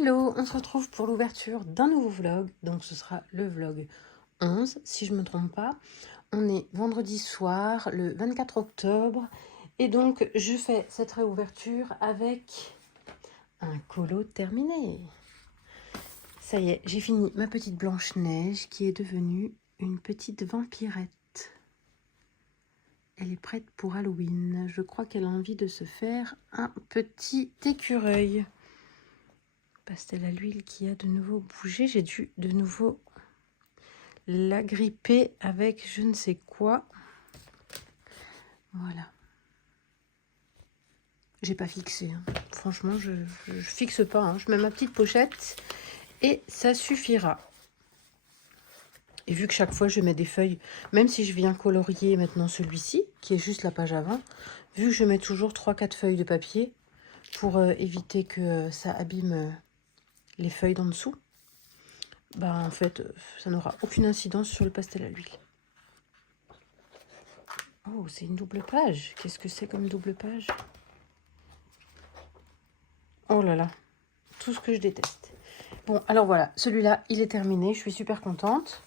Hello, on se retrouve pour l'ouverture d'un nouveau vlog. Donc ce sera le vlog 11, si je ne me trompe pas. On est vendredi soir, le 24 octobre. Et donc je fais cette réouverture avec un colo terminé. Ça y est, j'ai fini ma petite Blanche-Neige qui est devenue une petite vampirette. Elle est prête pour Halloween. Je crois qu'elle a envie de se faire un petit écureuil. Pastel à l'huile qui a de nouveau bougé. J'ai dû de nouveau la gripper avec je ne sais quoi. Voilà. J'ai pas fixé. Hein. Franchement, je fixe pas. Hein. Je mets ma petite pochette et ça suffira. Et vu que chaque fois je mets des feuilles, même si je viens colorier maintenant celui-ci, qui est juste la page avant, vu que je mets toujours 3-4 feuilles de papier pour éviter que ça abîme les feuilles d'en dessous, bah en fait, ça n'aura aucune incidence sur le pastel à l'huile. Oh, c'est une double page. Qu'est-ce que c'est comme double page? Oh là là, tout ce que je déteste. Bon, alors voilà, celui-là, il est terminé. Je suis super contente.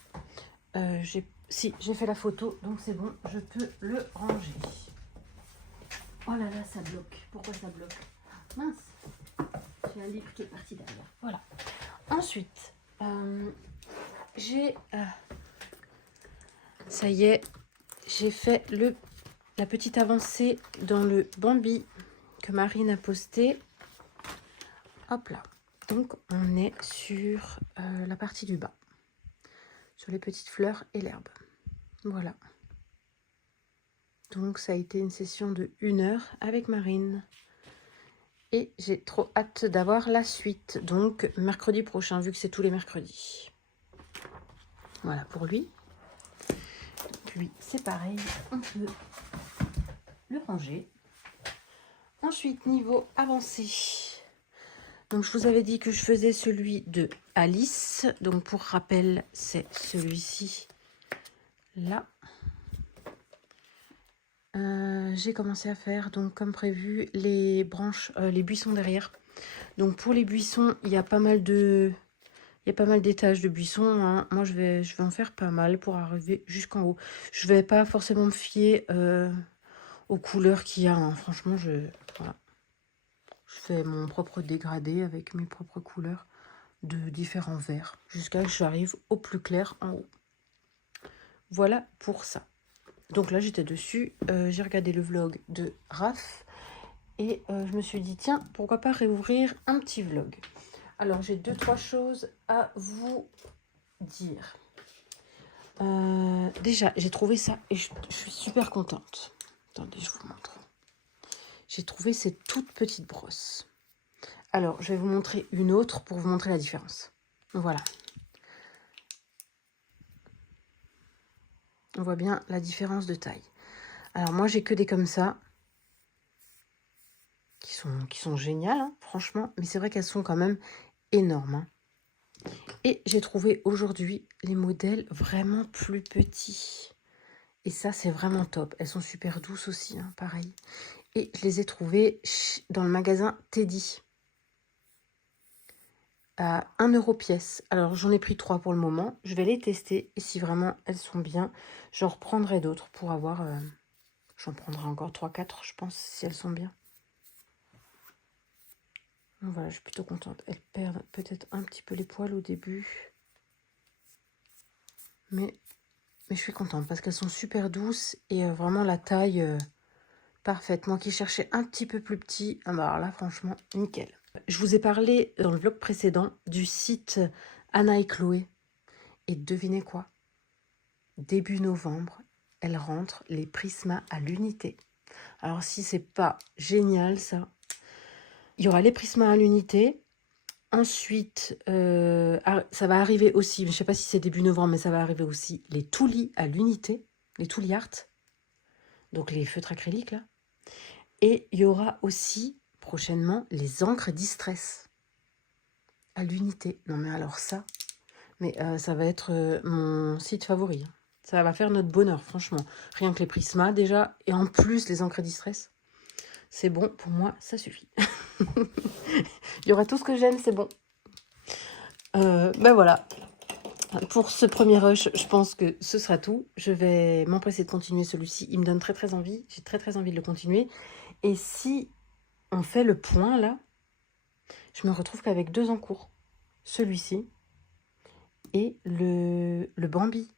J'ai fait la photo, donc c'est bon, je peux le ranger. Oh là là, ça bloque. Pourquoi ça bloque? Mince, j'ai un livre qui est parti derrière. Voilà. Ensuite, ça y est, j'ai fait la petite avancée dans le Bambi que Marine a posté. Hop là. Donc, on est sur la partie du bas. Sur les petites fleurs et l'herbe. Voilà. Donc, ça a été une session de 1 heure avec Marine. Et j'ai trop hâte d'avoir la suite. Donc, mercredi prochain, vu que c'est tous les mercredis. Voilà pour lui. Donc, lui, c'est pareil. On peut le ranger. Ensuite, niveau avancé. Donc, je vous avais dit que je faisais celui de Alice. Donc, pour rappel, c'est celui-ci. Là. J'ai commencé à faire, donc comme prévu, les branches, les buissons derrière. Donc, pour les buissons, il y a pas mal d'étages de buissons. Hein. Moi, je vais en faire pas mal pour arriver jusqu'en haut. Je vais pas forcément me fier aux couleurs qu'il y a. Hein. Franchement, voilà. Je fais mon propre dégradé avec mes propres couleurs de différents verts jusqu'à ce que j'arrive au plus clair en haut. Voilà pour ça. Donc là, j'étais dessus. J'ai regardé le vlog de Raph et je me suis dit, tiens, pourquoi pas réouvrir un petit vlog. Alors, j'ai 2-3 choses à vous dire. Déjà, j'ai trouvé ça et je suis super contente. Attendez, je vous montre. J'ai trouvé ces toutes petites brosses. Alors, je vais vous montrer une autre pour vous montrer la différence. Voilà. On voit bien la différence de taille. Alors, moi, j'ai que des comme ça. Qui sont géniales, hein, franchement. Mais c'est vrai qu'elles sont quand même énormes. Hein. Et j'ai trouvé aujourd'hui les modèles vraiment plus petits. Et ça, c'est vraiment top. Elles sont super douces aussi, hein, pareil. Et je les ai trouvées dans le magasin Teddy. À 1 € pièce. Alors, j'en ai pris 3 pour le moment. Je vais les tester. Et si vraiment elles sont bien, j'en reprendrai d'autres pour avoir... j'en prendrai encore 3-4, je pense, si elles sont bien. Donc voilà, je suis plutôt contente. Elles perdent peut-être un petit peu les poils au début. Mais je suis contente parce qu'elles sont super douces. Et vraiment la taille parfaite. Moi qui cherchais un petit peu plus petit. Ah bah alors là, franchement, nickel. Je vous ai parlé dans le vlog précédent du site Anna et Chloé. Et devinez quoi? Début novembre, elles rentrent les Prisma à l'unité. Alors si c'est pas génial ça, il y aura les Prisma à l'unité. Ensuite, ça va arriver aussi, je ne sais pas si c'est début novembre, mais ça va arriver aussi les Tooly à l'unité, les Tooly Art. Donc les feutres acryliques là. Et il y aura aussi prochainement les encres Distress à l'unité. Non mais alors ça, ça va être mon site favori. Ça va faire notre bonheur, franchement. Rien que les Prisma déjà, et en plus les encres Distress. C'est bon, pour moi, ça suffit. Il y aura tout ce que j'aime, c'est bon. Ben voilà. Pour ce premier rush, je pense que ce sera tout. Je vais m'empresser de continuer celui-ci. Il me donne très très envie. J'ai très très envie de le continuer. Et si on fait le point là, je me retrouve qu'avec 2 en cours. Celui-ci et le Bambi.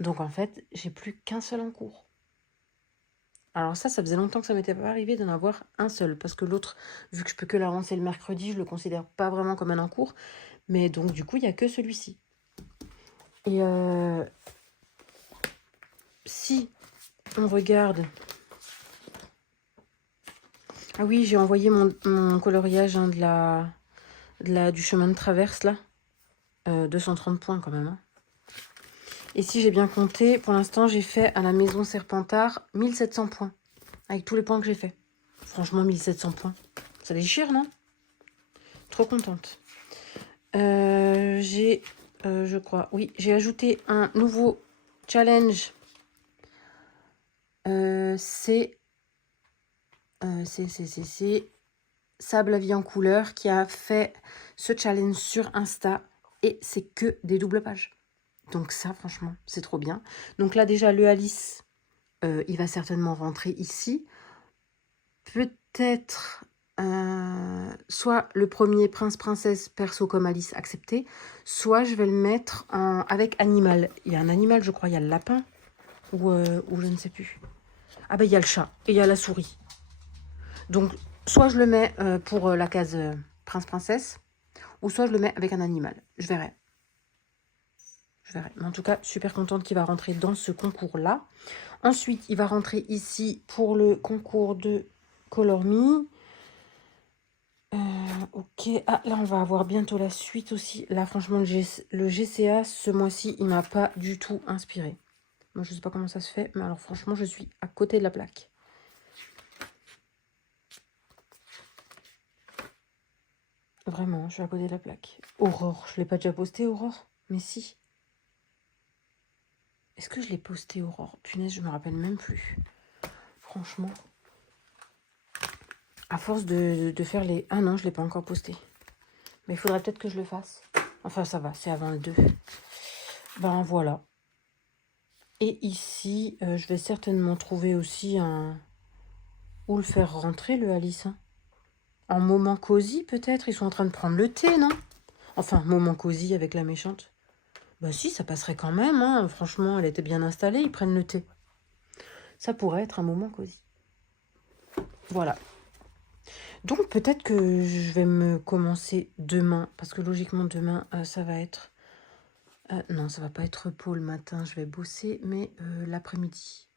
Donc en fait, j'ai plus qu'un seul en cours. Alors ça faisait longtemps que ça m'était pas arrivé d'en avoir un seul. Parce que l'autre, vu que je peux que l'avancer le mercredi, je le considère pas vraiment comme un en cours. Mais donc du coup, il n'y a que celui-ci. Et si on regarde... Ah oui, j'ai envoyé mon coloriage hein, du chemin de traverse là. 230 points quand même. Hein. Et si j'ai bien compté, pour l'instant j'ai fait à la maison Serpentard 1700 points. Avec tous les points que j'ai fait. Franchement 1700 points. Ça déchire non? Trop contente. Je crois, oui, j'ai ajouté un nouveau challenge. C'est Sable à vie en couleur qui a fait ce challenge sur Insta et c'est que des doubles pages. Donc ça, franchement, c'est trop bien. Donc là, déjà, le Alice, il va certainement rentrer ici. Peut-être soit le premier prince-princesse perso comme Alice accepté, soit je vais le mettre avec animal. Il y a un animal, je crois, il y a le lapin ou je ne sais plus. Ah ben, il y a le chat et il y a la souris. Donc, soit je le mets pour la case prince-princesse, ou soit je le mets avec un animal. Je verrai. Mais en tout cas, super contente qu'il va rentrer dans ce concours-là. Ensuite, il va rentrer ici pour le concours de Color Me. Ok. Ah, là, on va avoir bientôt la suite aussi. Là, franchement, le GCA, ce mois-ci, il m'a pas du tout inspiré. Moi, je sais pas comment ça se fait, mais alors franchement, je suis à côté de la plaque. Vraiment, je suis à côté de la plaque. Aurore, je l'ai pas déjà posté, Aurore? Mais si. Est-ce que je l'ai posté, Aurore? Punaise, je me rappelle même plus. Franchement. À force de faire les... Ah non, je ne l'ai pas encore posté. Mais il faudrait peut-être que je le fasse. Enfin, ça va, c'est avant le 2. Ben voilà. Et ici, je vais certainement trouver aussi un... Où le faire rentrer, le Alice hein. En moment cosy, peut-être? Ils sont en train de prendre le thé, non? Enfin, moment cosy avec la méchante. Bah si, ça passerait quand même. Hein. Franchement, elle était bien installée, ils prennent le thé. Ça pourrait être un moment cosy. Voilà. Donc peut-être que je vais me commencer demain. Parce que logiquement, demain, ça va être... non, ça va pas être repos le matin, je vais bosser. Mais l'après-midi,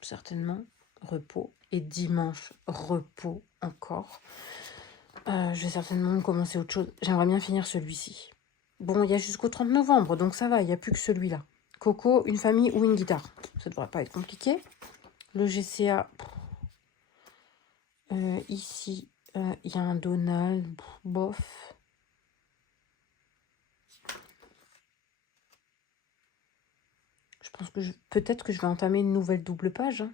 certainement, repos. Et dimanche, repos encore. Je vais certainement commencer autre chose. J'aimerais bien finir celui-ci. Bon, il y a jusqu'au 30 novembre, donc ça va, il n'y a plus que celui-là. Coco, une famille ou une guitare. Ça devrait pas être compliqué. Le GCA, ici, il y a un Donald, bof. Je pense que peut-être que je vais entamer une nouvelle double page. Hein.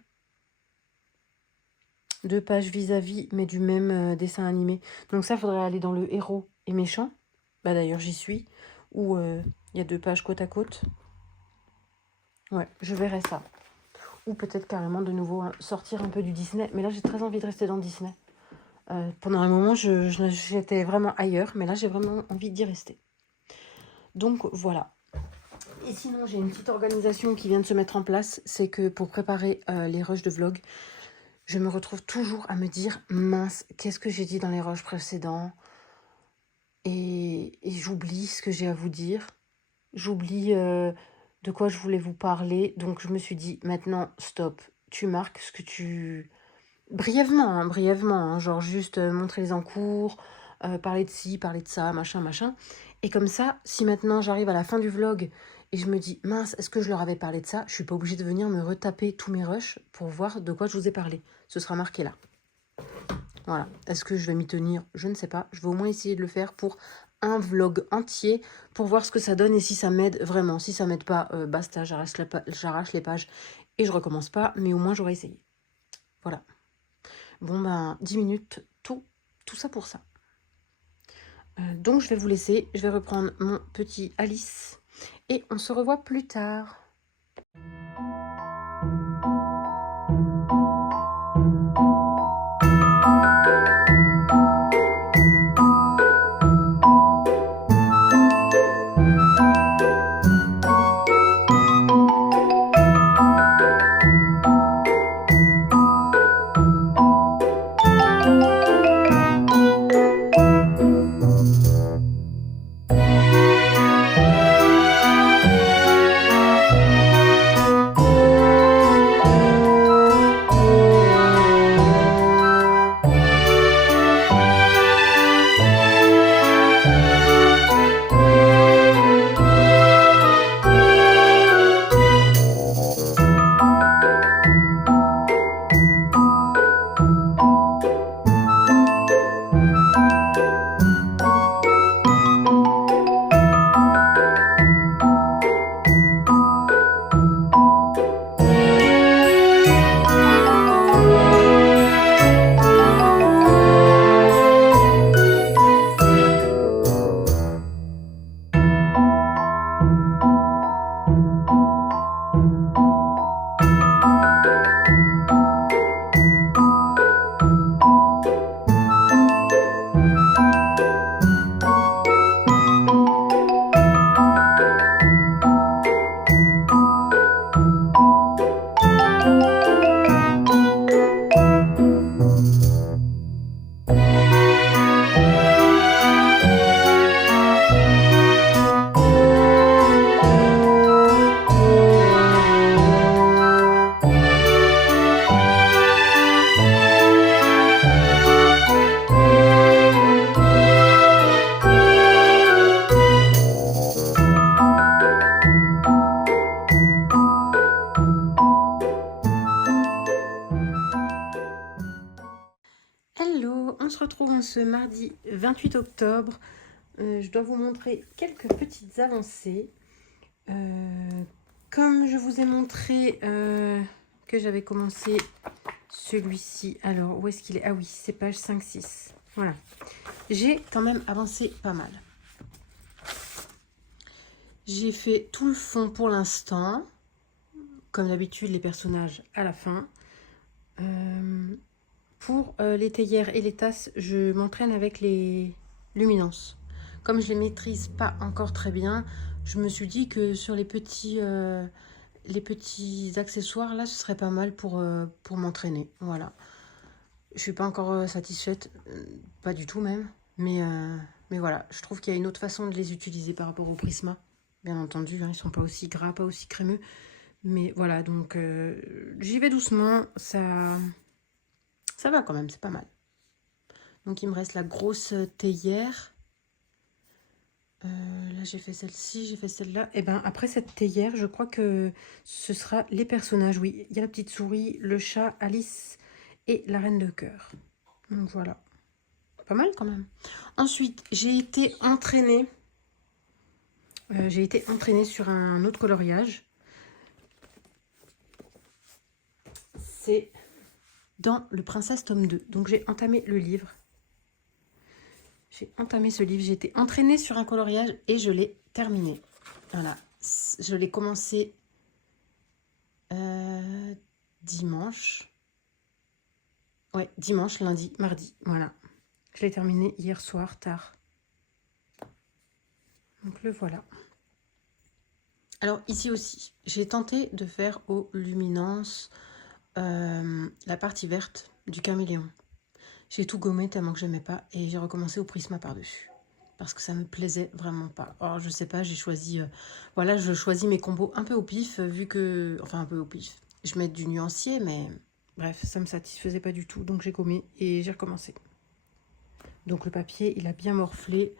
2 pages vis-à-vis, mais du même dessin animé. Donc ça, faudrait aller dans le héros et méchant. Bah d'ailleurs, j'y suis. Où il y a 2 pages côte à côte. Ouais, je verrai ça. Ou peut-être carrément de nouveau sortir un peu du Disney. Mais là, j'ai très envie de rester dans Disney. Pendant un moment, j'étais vraiment ailleurs. Mais là, j'ai vraiment envie d'y rester. Donc, voilà. Et sinon, j'ai une petite organisation qui vient de se mettre en place. C'est que pour préparer les rushs de vlog, je me retrouve toujours à me dire « Mince, qu'est-ce que j'ai dit dans les rushs précédents ?» Et j'oublie ce que j'ai à vous dire. J'oublie de quoi je voulais vous parler. Donc, je me suis dit « Maintenant, stop. Tu marques ce que tu... » Brièvement, hein, genre juste montrer les encours, parler de ci, parler de ça, machin, machin. Et comme ça, si maintenant j'arrive à la fin du vlog et je me dis, mince, est-ce que je leur avais parlé de ça? Je suis pas obligée de venir me retaper tous mes rushs pour voir de quoi je vous ai parlé. Ce sera marqué là. Voilà. Est-ce que je vais m'y tenir? Je ne sais pas. Je vais au moins essayer de le faire pour un vlog entier pour voir ce que ça donne et si ça m'aide vraiment. Si ça m'aide pas, basta, j'arrache les pages et je recommence pas, mais au moins j'aurai essayé. Voilà. Bon ben, 10 minutes, tout ça pour ça. Donc je vais vous laisser, je vais reprendre mon petit Alice et on se revoit plus tard. Hello, on se retrouve ce mardi 28 octobre. Je dois vous montrer quelques petites avancées. Comme je vous ai montré que j'avais commencé celui-ci. Alors, où est-ce qu'il est? Ah oui, c'est page 5-6. Voilà. J'ai quand même avancé pas mal. J'ai fait tout le fond pour l'instant. Comme d'habitude, les personnages à la fin. Pour les théières et les tasses, je m'entraîne avec les luminances. Comme je les maîtrise pas encore très bien, je me suis dit que sur les petits accessoires, là, ce serait pas mal pour m'entraîner. Voilà. Je suis pas encore satisfaite, pas du tout même. Mais voilà, je trouve qu'il y a une autre façon de les utiliser par rapport au Prisma. Bien entendu, hein, ils sont pas aussi gras, pas aussi crémeux. Mais voilà, donc j'y vais doucement, ça va quand même, c'est pas mal. Donc il me reste la grosse théière. Là j'ai fait celle-ci, j'ai fait celle-là. Et ben après cette théière, je crois que ce sera les personnages. Oui, il y a la petite souris, le chat, Alice et la reine de cœur. Donc voilà, pas mal quand même. Ensuite, j'ai été entraînée. Sur un autre coloriage. C'est dans Le Princesse tome 2. Donc j'ai entamé le livre. J'ai entamé ce livre. J'ai été entraînée sur un coloriage et je l'ai terminé. Voilà. Je l'ai commencé dimanche. Ouais, dimanche, lundi, mardi. Voilà. Je l'ai terminé hier soir, tard. Donc le voilà. Alors ici aussi, j'ai tenté de faire aux luminances la partie verte du caméléon. J'ai tout gommé tellement que j'aimais pas et j'ai recommencé au Prisma par-dessus. Parce que ça me plaisait vraiment pas. Alors je sais pas, j'ai choisi... voilà, je choisis mes combos un peu au pif, vu que... Enfin, un peu au pif. Je mets du nuancier, mais... Bref, ça me satisfaisait pas du tout. Donc j'ai gommé et j'ai recommencé. Donc le papier, il a bien morflé.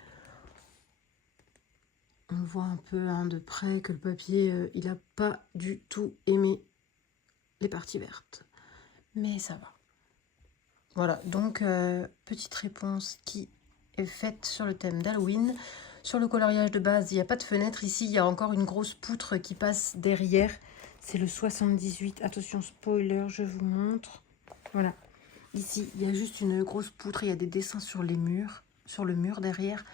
On voit un peu hein, de près que le papier, il a pas du tout aimé les parties vertes. Mais ça va. Voilà, donc petite réponse qui est faite sur le thème d'Halloween. Sur le coloriage de base, il n'y a pas de fenêtre. Ici, il y a encore une grosse poutre qui passe derrière. C'est le 78. Attention, spoiler, je vous montre. Voilà. Ici, il y a juste une grosse poutre. Il y a des dessins sur les murs. sur le mur derrière.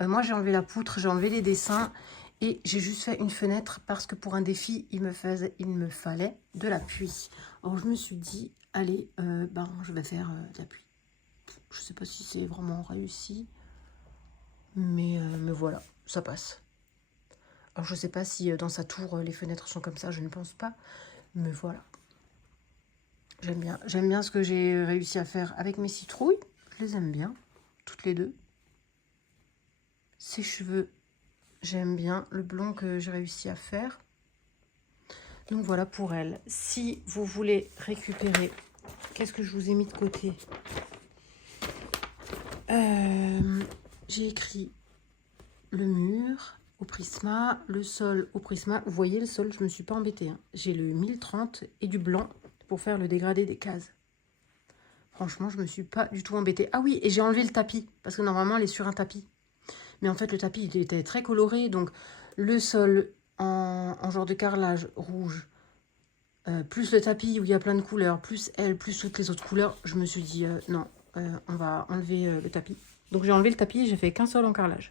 Moi, j'ai enlevé la poutre, j'ai enlevé les dessins et j'ai juste fait une fenêtre parce que pour un défi, il me fallait de l'appui. Alors, je me suis dit, allez, je vais faire de l'appui. Je sais pas si c'est vraiment réussi, mais voilà, ça passe. Alors, je sais pas si dans sa tour, les fenêtres sont comme ça, je ne pense pas, mais voilà. J'aime bien ce que j'ai réussi à faire avec mes citrouilles. Je les aime bien, toutes les deux. Ses cheveux, j'aime bien le blond que j'ai réussi à faire. Donc voilà pour elle. Si vous voulez récupérer, qu'est-ce que je vous ai mis de côté? J'ai écrit le mur au Prisma, le sol au Prisma. Vous voyez le sol, je ne me suis pas embêtée. Hein. J'ai le 1030 et du blanc pour faire le dégradé des cases. Franchement, je ne me suis pas du tout embêtée. Ah oui, et j'ai enlevé le tapis, parce que normalement, elle est sur un tapis. Mais en fait, le tapis il était très coloré, donc le sol en genre de carrelage rouge, plus le tapis où il y a plein de couleurs, plus elle, plus toutes les autres couleurs, je me suis dit non, on va enlever le tapis. Donc j'ai enlevé le tapis et j'ai fait qu'un seul en carrelage.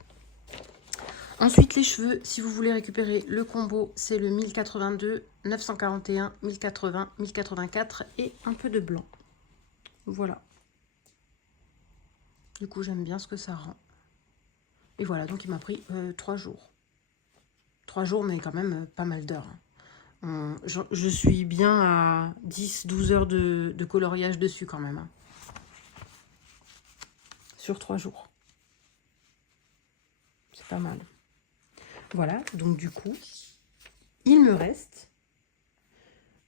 Ensuite, les cheveux, si vous voulez récupérer le combo, c'est le 1082, 941, 1080, 1084 et un peu de blanc. Voilà. Du coup, j'aime bien ce que ça rend. Et voilà, donc il m'a pris 3 jours. 3 jours, mais quand même pas mal d'heures. Je suis bien à 10-12 heures de coloriage dessus quand même. Hein. Sur 3 jours. C'est pas mal. Voilà, donc du coup, il me reste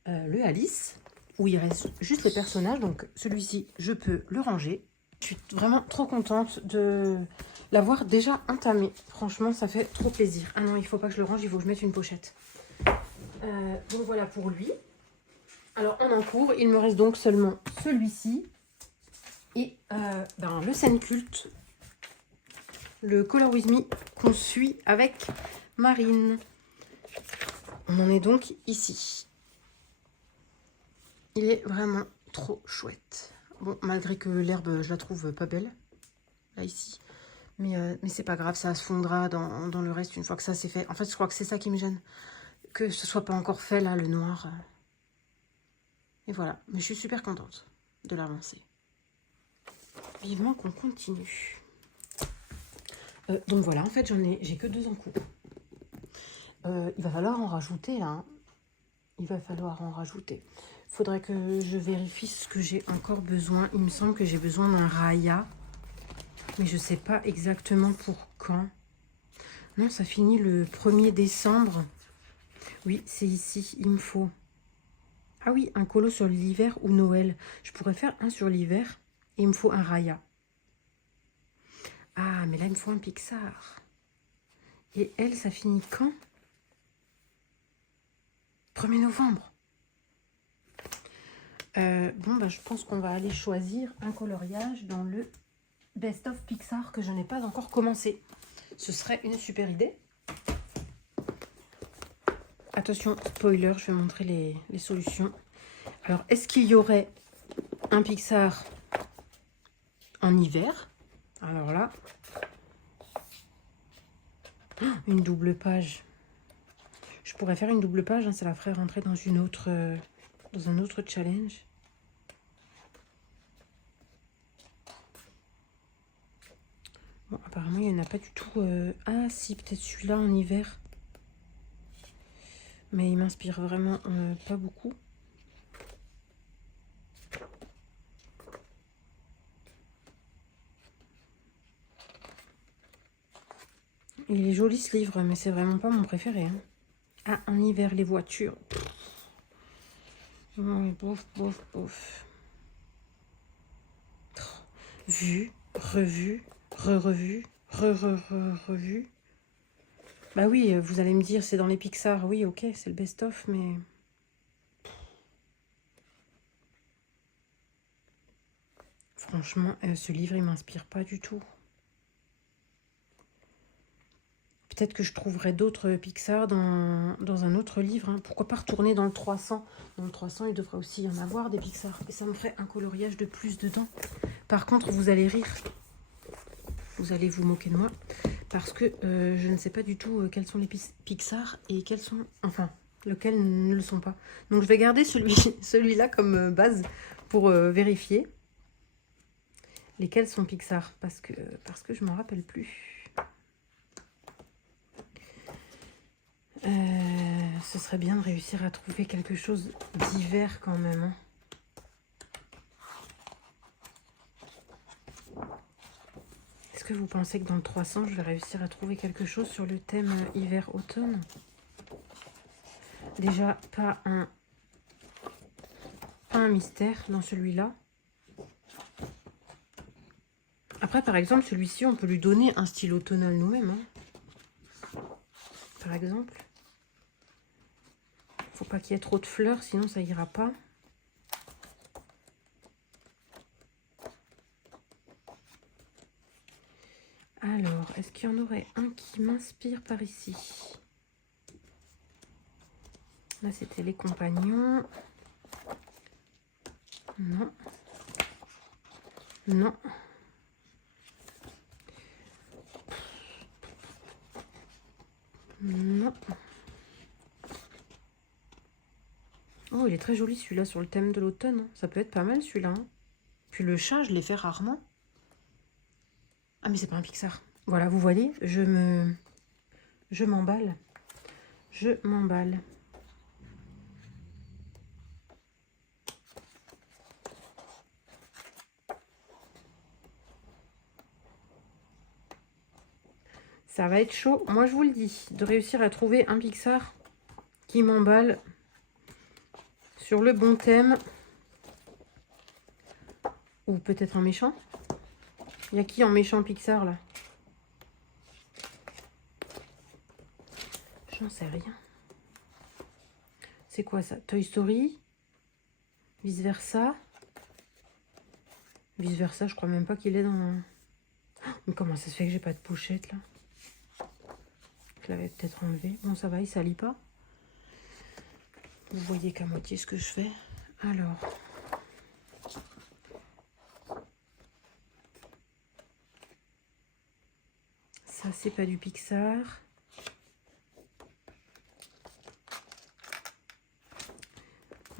le Alice, où il reste juste les personnages. Donc celui-ci, je peux le ranger. Je suis vraiment trop contente de l'avoir déjà entamé. Franchement, ça fait trop plaisir. Ah non, il faut pas que je le range, il faut que je mette une pochette. Donc voilà pour lui. Alors en encours, il me reste donc seulement celui-ci et le scène culte, le Color With Me qu'on suit avec Marine. On en est donc ici. Il est vraiment trop chouette. Bon, malgré que l'herbe, je la trouve pas belle, là ici. Mais c'est pas grave, ça se fondra dans le reste une fois que ça c'est fait. En fait, je crois que c'est ça qui me gêne. Que ce soit pas encore fait, là, le noir. Et voilà. Mais je suis super contente de l'avancer. Vivement qu'on continue. Donc voilà, en fait, j'ai que 2 en cours. Il va falloir en rajouter, là. Hein. Il va falloir en rajouter. Il faudrait que je vérifie ce que j'ai encore besoin. Il me semble que j'ai besoin d'un raya. Mais je ne sais pas exactement pour quand. Non, ça finit le 1er décembre. Oui, c'est ici, il me faut. Ah oui, un colo sur l'hiver ou Noël. Je pourrais faire un sur l'hiver et il me faut un raya. Ah, mais là, il me faut un Pixar. Et elle, ça finit quand? 1er novembre. Je pense qu'on va aller choisir un coloriage dans le Best of Pixar que je n'ai pas encore commencé. Ce serait une super idée. Attention, spoiler, je vais montrer les solutions. Alors, est-ce qu'il y aurait un Pixar en hiver? Alors là, une double page. Je pourrais faire une double page, hein, ça la ferait rentrer dans dans un autre challenge. Bon, apparemment, il n'y en a pas du tout. Ah, si, peut-être celui-là en hiver. Mais il m'inspire vraiment pas beaucoup. Il est joli ce livre, mais c'est vraiment pas mon préféré. Hein. Ah, en hiver, les voitures. Oui, bof, bof, bof. Vu, revu, re-revu, re-re-re-revu. Bah oui, vous allez me dire, c'est dans les Pixar. Oui, ok, c'est le best-of, mais... Franchement, ce livre, il m'inspire pas du tout. Peut-être que je trouverai d'autres Pixar dans un autre livre. Hein. Pourquoi pas retourner dans le 300? Dans le 300, il devrait aussi y en avoir des Pixar. Et ça me ferait un coloriage de plus dedans. Par contre, vous allez rire. vous allez vous moquer de moi. Parce que je ne sais pas du tout quels sont les Pixar et quels sont... Enfin, lesquels ne le sont pas. Donc je vais garder celui-là comme base pour vérifier lesquels sont Pixar. Parce que je ne m'en rappelle plus. Ce serait bien de réussir à trouver quelque chose d'hiver quand même. Hein. Est-ce que vous pensez que dans le 300, je vais réussir à trouver quelque chose sur le thème hiver-automne? Déjà, pas un mystère dans celui-là. Après, par exemple, celui-ci, on peut lui donner un style automnal nous-mêmes. Hein. Par exemple. Faut pas qu'il y ait trop de fleurs, sinon ça ira pas. Alors, est-ce qu'il y en aurait un qui m'inspire par ici? Là, c'était les compagnons. Non. Non. Non. Oh, il est très joli celui-là sur le thème de l'automne. Ça peut être pas mal celui-là. Hein. Puis le chat, je l'ai fait rarement. Ah, mais c'est pas un Pixar. Voilà, vous voyez, je m'emballe. Je m'emballe. Ça va être chaud, moi je vous le dis, de réussir à trouver un Pixar qui m'emballe sur le bon thème. Ou peut-être un méchant. Il y a qui en méchant Pixar là? J'en sais rien. C'est quoi ça? Toy Story? Vice versa? Vice versa, je crois même pas qu'il est dans... Mais comment ça se fait que j'ai pas de pochette là? Je l'avais peut-être enlevé. Bon, ça va, il salit pas. Vous voyez qu'à moitié ce que je fais. Alors... Ça, c'est pas du Pixar.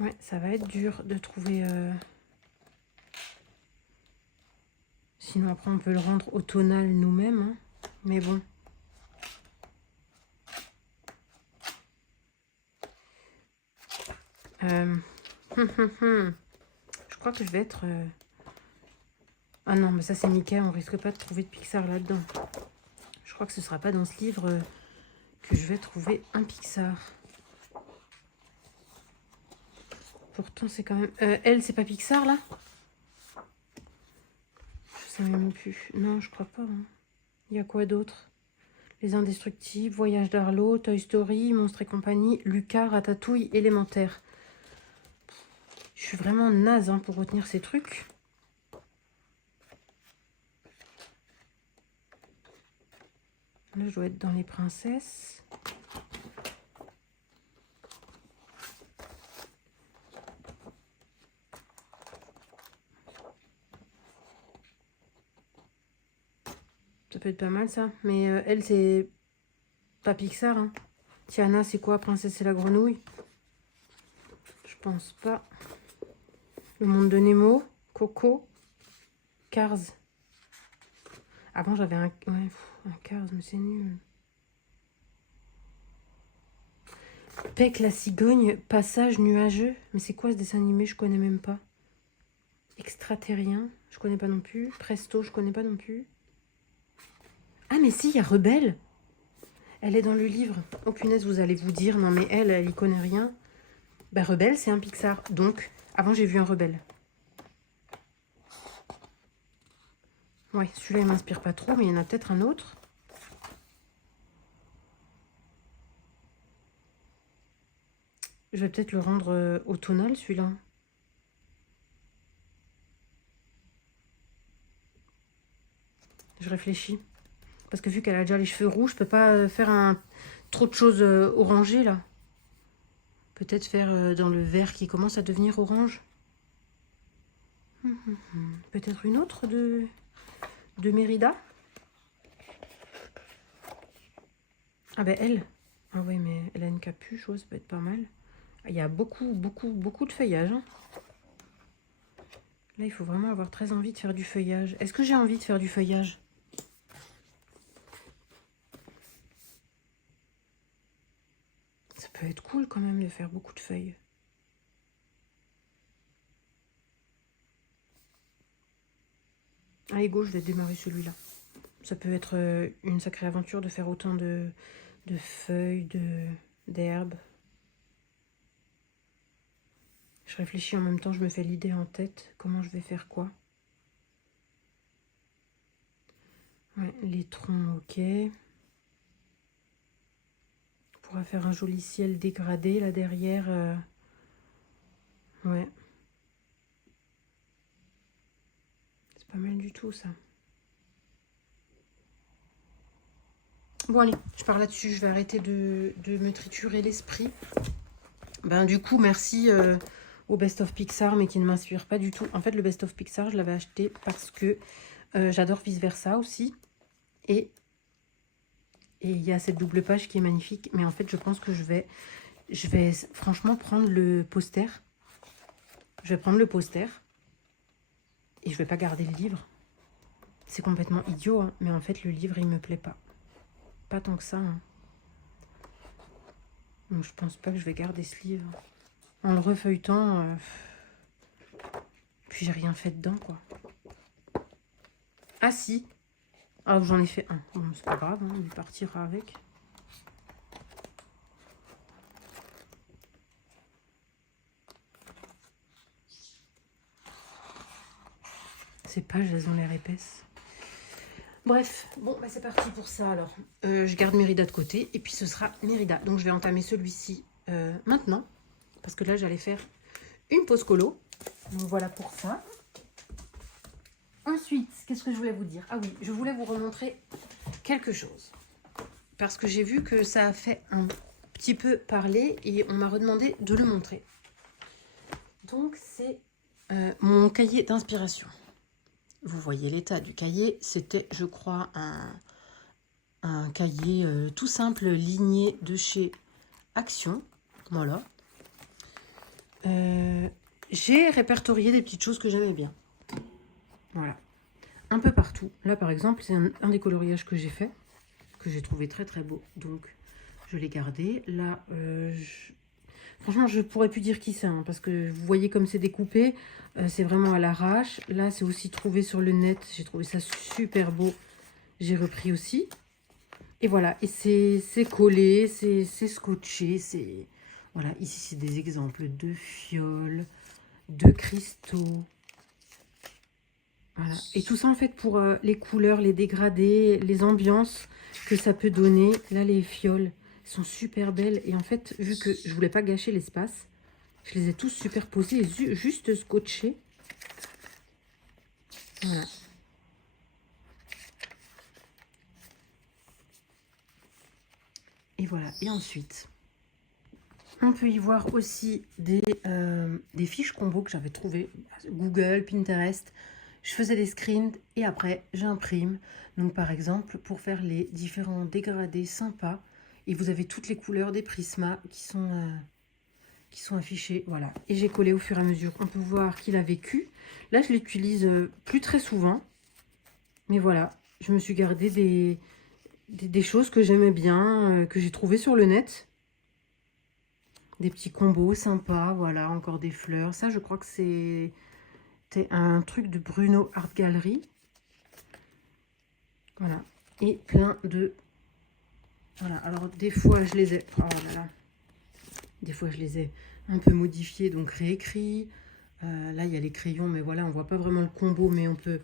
Ouais, ça va être dur de trouver... Sinon, après, on peut le rendre automnal nous-mêmes. Hein. Mais bon. Je crois que je vais être... Ah non, mais ça, c'est Mickey. On risque pas de trouver de Pixar là-dedans. Je crois que ce sera pas dans ce livre que je vais trouver un Pixar. Pourtant, c'est quand même... elle, c'est pas Pixar, là? Je sais même plus. Non, je crois pas. Hein. Il y a quoi d'autre? Les Indestructibles, Voyage d'Arlo, Toy Story, Monstres et compagnie, Lucas, Ratatouille, Élémentaire. Je suis vraiment naze hein, pour retenir ces trucs. Là, je dois être dans les princesses. Ça peut être pas mal, ça. Mais elle, c'est pas Pixar. Hein. Tiana, c'est quoi? Princesse et la grenouille? Je pense pas. Le monde de Nemo, Coco, Cars. Avant, j'avais un... Ouais, un Cars, mais c'est nul. Peck la cigogne, passage nuageux. Mais c'est quoi ce dessin animé? Je connais même pas. Extraterrien, je connais pas non plus. Presto, je connais pas non plus. Ah mais si, il y a Rebelle. Elle est dans le livre. Oh punaise, vous allez vous dire, non mais elle y connaît rien. Bah Rebelle, c'est un Pixar. Donc, avant j'ai vu un Rebelle. Ouais, celui-là il m'inspire pas trop, mais il y en a peut-être un autre. Je vais peut-être le rendre automnal, celui-là. Je réfléchis. Parce que vu qu'elle a déjà les cheveux rouges, je peux pas faire trop de choses orangées, là. Peut-être faire dans le vert qui commence à devenir orange. Peut-être une autre de Mérida. Ah ben elle. Ah oui, mais elle a une capuche, ouais, ça peut être pas mal. Il y a beaucoup de feuillage. Hein. Là, il faut vraiment avoir très envie de faire du feuillage. Est-ce que j'ai envie de faire du feuillage? Ça peut être cool quand même de faire beaucoup de feuilles. Allez, go, je vais démarrer celui-là. Ça peut être une sacrée aventure de faire autant de feuilles, d'herbes. Je réfléchis en même temps, je me fais l'idée en tête. Comment je vais faire quoi? Ouais, les troncs, ok. On pourra faire un joli ciel dégradé là derrière. Ouais. C'est pas mal du tout ça. Bon allez, je pars là-dessus, je vais arrêter de me triturer l'esprit. Ben du coup, merci au Best of Pixar, mais qui ne m'inspire pas du tout. En fait, le Best of Pixar, je l'avais acheté parce que j'adore Vice Versa aussi. Et il y a cette double page qui est magnifique. Mais en fait, je pense que je vais franchement prendre le poster. Je vais prendre le poster. Et je vais pas garder le livre. C'est complètement idiot, hein, mais en fait, le livre, il me plaît pas. Pas tant que ça. Hein. Donc, je pense pas que je vais garder ce livre. En le refeuilletant, puis j'ai rien fait dedans, quoi. Ah si. Ah, j'en ai fait un. Bon, c'est pas grave, hein, il partira avec. Ces pages, elles ont l'air épaisses. Bref, bon, bah c'est parti pour ça alors. Je garde Mérida de côté et puis ce sera Mérida. Donc je vais entamer celui-ci maintenant. Parce que là, j'allais faire une pause colo. Donc voilà pour ça. Ensuite, qu'est-ce que je voulais vous dire? Ah oui, je voulais vous remontrer quelque chose. Parce que j'ai vu que ça a fait un petit peu parler et on m'a redemandé de le montrer. Donc c'est mon cahier d'inspiration. Vous voyez l'état du cahier. C'était, je crois, un cahier tout simple, ligné de chez Action. Voilà. J'ai répertorié des petites choses que j'aimais bien. Voilà. Un peu partout. Là, par exemple, c'est un des coloriages que j'ai fait, que j'ai trouvé très très beau. Donc, je l'ai gardé. Là, franchement, je pourrais plus dire qui c'est, hein, parce que vous voyez comme c'est découpé. C'est vraiment à l'arrache. Là, c'est aussi trouvé sur le net. J'ai trouvé ça super beau. J'ai repris aussi. Et voilà. Et c'est collé, c'est scotché. Voilà, ici, c'est des exemples de fioles, de cristaux. Voilà. Et tout ça, en fait, pour les couleurs, les dégradés, les ambiances que ça peut donner. Là, les fioles sont super belles. Et en fait, vu que je voulais pas gâcher l'espace, je les ai tous superposés et juste scotchés. Voilà. Et voilà. Et ensuite, on peut y voir aussi des fiches combo que j'avais trouvées. Google, Pinterest. Je faisais des screens et après, j'imprime. Donc, par exemple, pour faire les différents dégradés sympas. Et vous avez toutes les couleurs des prismas qui sont affichées. Voilà. Et j'ai collé au fur et à mesure. On peut voir qu'il a vécu. Là, je l'utilise plus très souvent. Mais voilà. Je me suis gardé des choses que j'aimais bien, que j'ai trouvées sur le net. Des petits combos sympas. Voilà, encore des fleurs. Ça, je crois que c'était un truc de Bruno Art Gallery. Voilà. Et plein de... Voilà. Alors, des fois, je les ai... Oh là là. Des fois, je les ai un peu modifiés, donc réécrits. Là, il y a les crayons, mais voilà, on voit pas vraiment le combo, mais on peut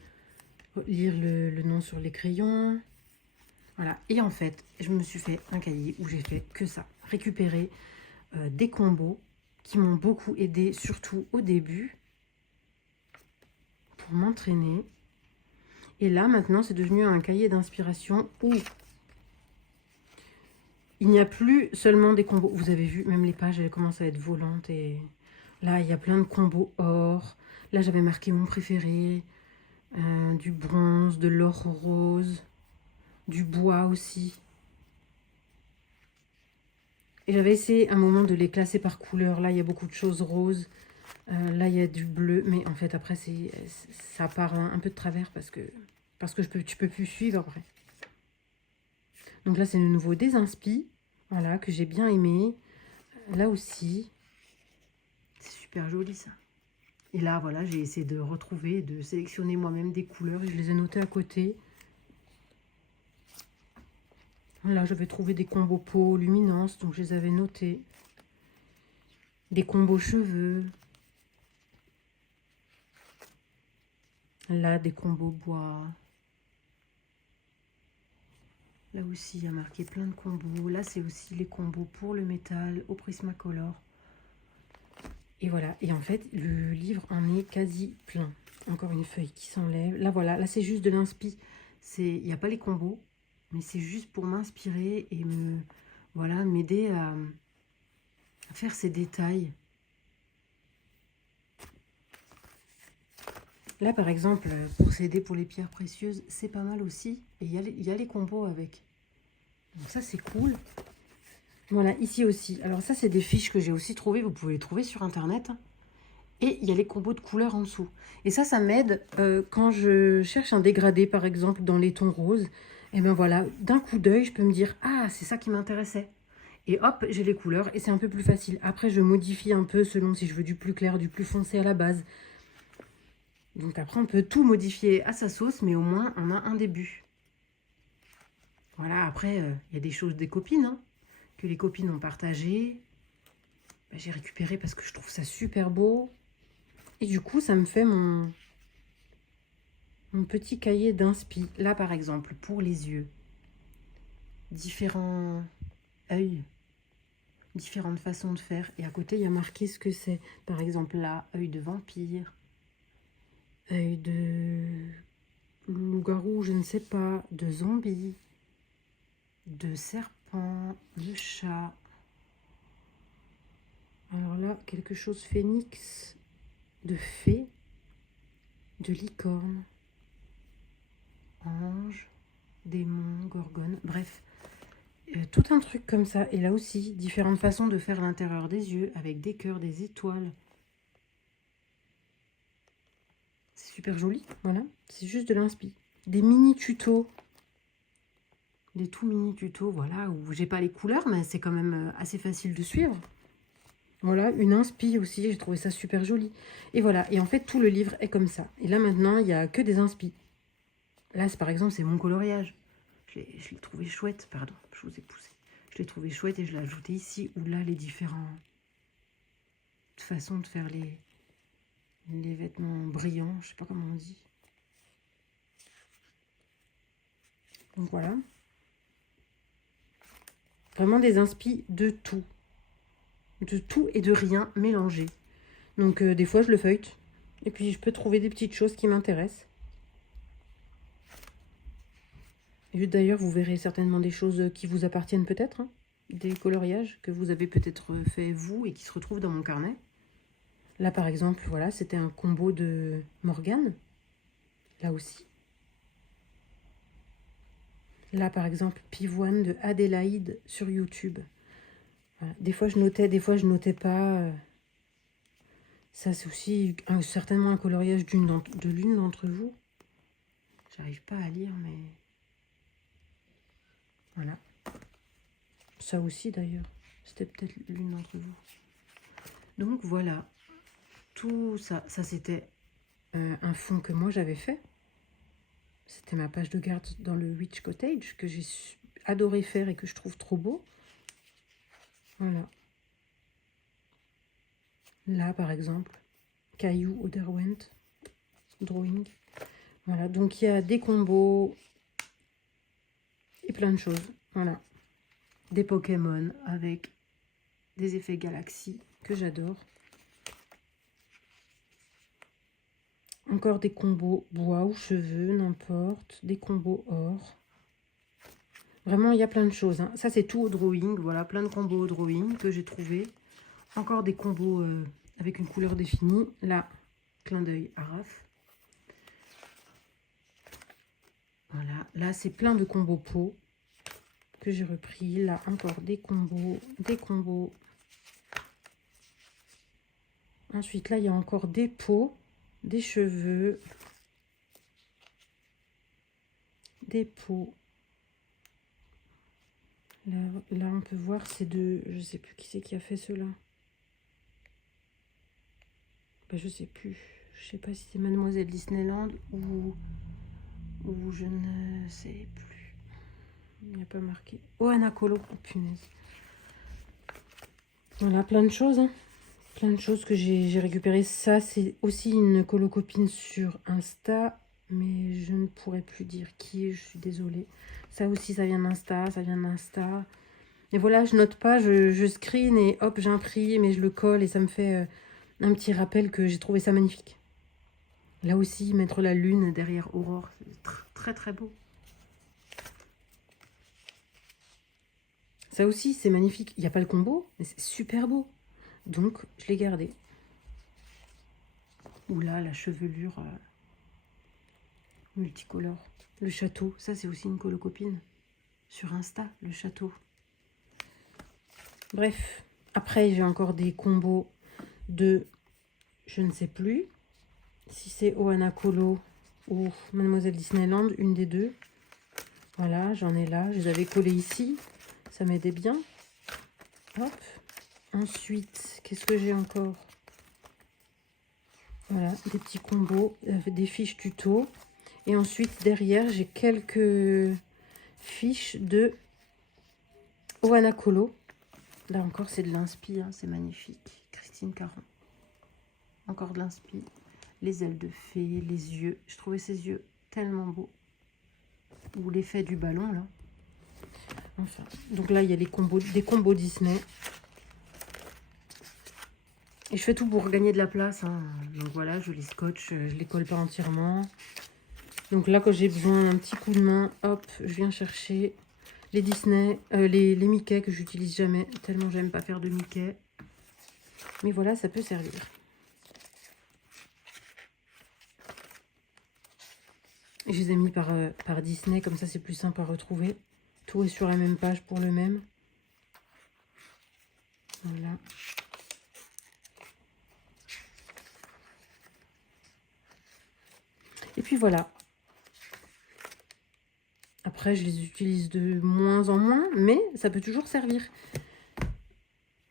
lire le nom sur les crayons. Voilà. Et en fait, je me suis fait un cahier où j'ai fait que ça. Récupérer des combos qui m'ont beaucoup aidé, surtout au début, pour m'entraîner. Et là, maintenant, c'est devenu un cahier d'inspiration où il n'y a plus seulement des combos. Vous avez vu, même les pages, elles commencent à être volantes. Et là, il y a plein de combos or. Là, j'avais marqué mon préféré. Du bronze, de l'or rose. Du bois aussi. Et j'avais essayé un moment de les classer par couleur. Là, il y a beaucoup de choses roses. Là, il y a du bleu. Mais en fait, après, ça part un peu de travers parce que tu peux plus suivre après. Donc là, c'est le nouveau des inspi. Voilà, que j'ai bien aimé. Là aussi. C'est super joli, ça. Et là, voilà, j'ai essayé de retrouver, de sélectionner moi-même des couleurs. Et je les ai notées à côté. Là, je vais trouver des combos peau, luminance. Donc, je les avais notés. Des combos cheveux. Là, des combos bois. Là aussi, il y a marqué plein de combos. Là, c'est aussi les combos pour le métal au Prismacolor. Et voilà. Et en fait, le livre en est quasi plein. Encore une feuille qui s'enlève. Là, voilà. Là, c'est juste de l'inspi. Il n'y a pas les combos. Mais c'est juste pour m'inspirer et voilà, m'aider à faire ces détails. Là, par exemple, pour s'aider pour les pierres précieuses, c'est pas mal aussi. Et il y a les combos avec. Donc ça, c'est cool. Voilà, ici aussi. Alors ça, c'est des fiches que j'ai aussi trouvées. Vous pouvez les trouver sur Internet. Et il y a les combos de couleurs en dessous. Et ça m'aide quand je cherche un dégradé, par exemple, dans les tons roses. Et bien voilà, d'un coup d'œil, je peux me dire, ah, c'est ça qui m'intéressait. Et hop, j'ai les couleurs et c'est un peu plus facile. Après, je modifie un peu selon si je veux du plus clair, du plus foncé à la base. Donc après, on peut tout modifier à sa sauce, mais au moins, on a un début. Voilà, après, il y a des choses des copines, hein, que les copines ont partagées. Ben, j'ai récupéré parce que je trouve ça super beau. Et du coup, ça me fait mon petit cahier d'inspi. Là, par exemple, pour les yeux. Différents œils. Différentes façons de faire. Et à côté, il y a marqué ce que c'est. Par exemple, là, œil de vampire. Œil de loup-garou, je ne sais pas. De zombie. De serpent. De chat. Alors là, quelque chose phénix. De fée. De licorne. Ange. Démon. Gorgone. Bref. Tout un truc comme ça. Et là aussi, différentes façons de faire l'intérieur des yeux avec des cœurs, des étoiles. C'est super joli. Voilà. C'est juste de l'inspi. Des mini tutos. Des tout mini tutos, voilà, où j'ai pas les couleurs, mais c'est quand même assez facile de suivre. Voilà, une inspi aussi, j'ai trouvé ça super joli. Et voilà, et en fait, tout le livre est comme ça. Et là, maintenant, il n'y a que des inspi. Là, par exemple, c'est mon coloriage. Je l'ai trouvé chouette, pardon, je vous ai poussé. Je l'ai trouvé chouette et je l'ai ajouté ici, où là, les différentes façons de faire les vêtements brillants, je sais pas comment on dit. Donc voilà. Vraiment des inspi de tout. De tout et de rien mélangé. Donc des fois, je le feuillete. Et puis, je peux trouver des petites choses qui m'intéressent. Et d'ailleurs, vous verrez certainement des choses qui vous appartiennent peut-être. Hein, des coloriages que vous avez peut-être fait vous et qui se retrouvent dans mon carnet. Là, par exemple, voilà, c'était un combo de Morgane. Là aussi. Là, par exemple, Pivoine de Adélaïde sur YouTube. Voilà. Des fois, je notais, des fois, je notais pas. Ça, c'est aussi certainement un coloriage de l'une d'entre vous. J'arrive pas à lire, mais... Voilà. Ça aussi, d'ailleurs. C'était peut-être l'une d'entre vous. Donc, voilà. Tout ça, c'était un fond que moi, j'avais fait. C'était ma page de garde dans le Witch Cottage, que j'ai adoré faire et que je trouve trop beau. Voilà. Là, par exemple, Caillou au Derwent Drawing. Voilà, donc il y a des combos et plein de choses. Voilà. Des Pokémon avec des effets galaxies que j'adore. Encore des combos bois ou cheveux, n'importe. Des combos or. Vraiment, il y a plein de choses. Hein. Ça, c'est tout au drawing. Voilà, plein de combos au drawing que j'ai trouvé. Encore des combos avec une couleur définie. Là, clin d'œil à Raph. Voilà, là, c'est plein de combos peau que j'ai repris. Là, encore des combos, des combos. Ensuite, là, il y a encore des peaux, des cheveux, des peaux. Là, on peut voir, c'est de... Je sais plus qui c'est qui a fait cela. Ben, je sais plus. Je sais pas si c'est Mademoiselle Disneyland ou je ne sais plus. Il n'y a pas marqué. Oh, Anacolo. Oh, punaise. Voilà, plein de choses. Hein. Plein de choses que j'ai récupérées. Ça, c'est aussi une colocopine sur Insta. Mais je ne pourrais plus dire qui est. Je suis désolée. Ça aussi, ça vient d'Insta. Ça vient d'Insta. Et voilà, je note pas. Je screen et hop, j'imprime et je le colle. Et ça me fait un petit rappel que j'ai trouvé ça magnifique. Là aussi, mettre la lune derrière Aurore. C'est très, très beau. Ça aussi, c'est magnifique. Il n'y a pas le combo, mais c'est super beau. Donc, je l'ai gardé. Oula, la chevelure multicolore. Le château, ça c'est aussi une colocopine. Sur Insta, le château. Bref, après j'ai encore des combos de... Je ne sais plus si c'est Ohana Colo ou Mademoiselle Disneyland, une des deux. Voilà, j'en ai là. Je les avais collés ici. Ça m'aidait bien. Hop. Ensuite, qu'est-ce que j'ai encore? Voilà, des petits combos, des fiches tuto. Et ensuite, derrière, j'ai quelques fiches de Ohana Colo. Là encore, c'est de l'inspi, hein, c'est magnifique. Christine Caron. Encore de l'inspi. Les ailes de fée, les yeux. Je trouvais ces yeux tellement beaux. Ou l'effet du ballon, là. Enfin, donc là, il y a les combos, des combos Disney. Et je fais tout pour gagner de la place. Hein. Donc voilà, je les scotche, je les colle pas entièrement. Donc là, quand j'ai besoin d'un petit coup de main, hop, je viens chercher les Disney, les Mickey que j'utilise jamais, tellement j'aime pas faire de Mickey. Mais voilà, ça peut servir. Et je les ai mis par Disney, comme ça c'est plus simple à retrouver. Tout est sur la même page pour le même. Voilà. Et puis voilà. Après, je les utilise de moins en moins, mais ça peut toujours servir.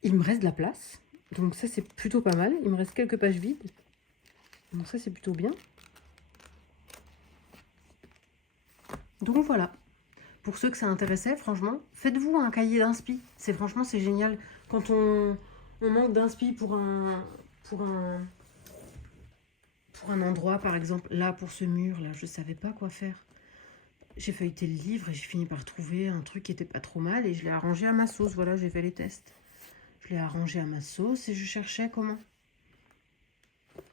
Il me reste de la place. Donc ça, c'est plutôt pas mal. Il me reste quelques pages vides. Donc ça, c'est plutôt bien. Donc voilà. Pour ceux que ça intéressait, franchement, faites-vous un cahier d'inspi. Franchement, c'est génial. Quand on manque d'inspi pour un endroit, par exemple, là, pour ce mur, là, je ne savais pas quoi faire. J'ai feuilleté le livre et j'ai fini par trouver un truc qui était pas trop mal et je l'ai arrangé à ma sauce. Voilà, j'ai fait les tests. Je l'ai arrangé à ma sauce et je cherchais comment.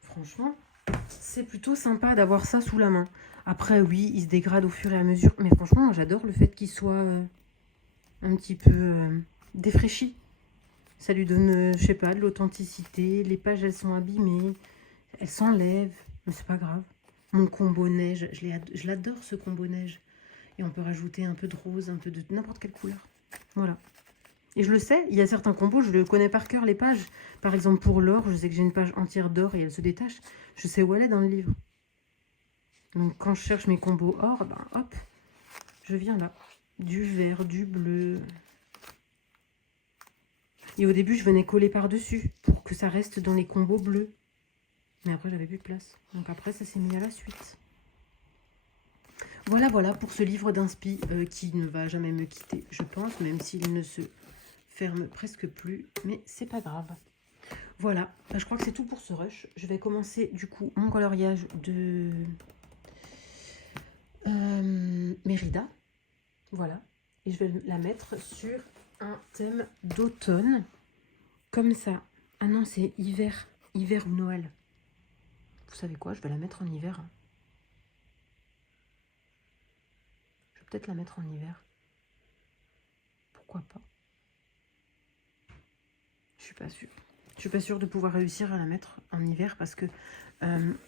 Franchement, c'est plutôt sympa d'avoir ça sous la main. Après, oui, il se dégrade au fur et à mesure. Mais franchement, j'adore le fait qu'il soit un petit peu défraîchi. Ça lui donne, je sais pas, de l'authenticité. Les pages, elles sont abîmées. Elles s'enlèvent. Mais c'est pas grave. Mon combo neige, je l'adore ce combo neige. Et on peut rajouter un peu de rose, un peu de n'importe quelle couleur. Voilà. Et je le sais, il y a certains combos, je le connais par cœur, les pages. Par exemple, pour l'or, je sais que j'ai une page entière d'or et elle se détache. Je sais où elle est dans le livre. Donc, quand je cherche mes combos or, ben hop, je viens là. Du vert, du bleu. Et au début, je venais coller par-dessus pour que ça reste dans les combos bleus. Mais après, j'avais plus de place. Donc après, ça s'est mis à la suite. Voilà, voilà pour ce livre d'inspi qui ne va jamais me quitter, je pense, même s'il ne se ferme presque plus. Mais c'est pas grave. Voilà, je crois que c'est tout pour ce rush. Je vais commencer du coup mon coloriage de Mérida. Voilà. Et je vais la mettre sur un thème d'automne. Comme ça. Ah non, c'est hiver. Hiver ou Noël. Vous savez quoi? Je vais la mettre en hiver. Je vais peut-être la mettre en hiver. Pourquoi pas? Je suis pas sûre. Je suis pas sûre de pouvoir réussir à la mettre en hiver parce que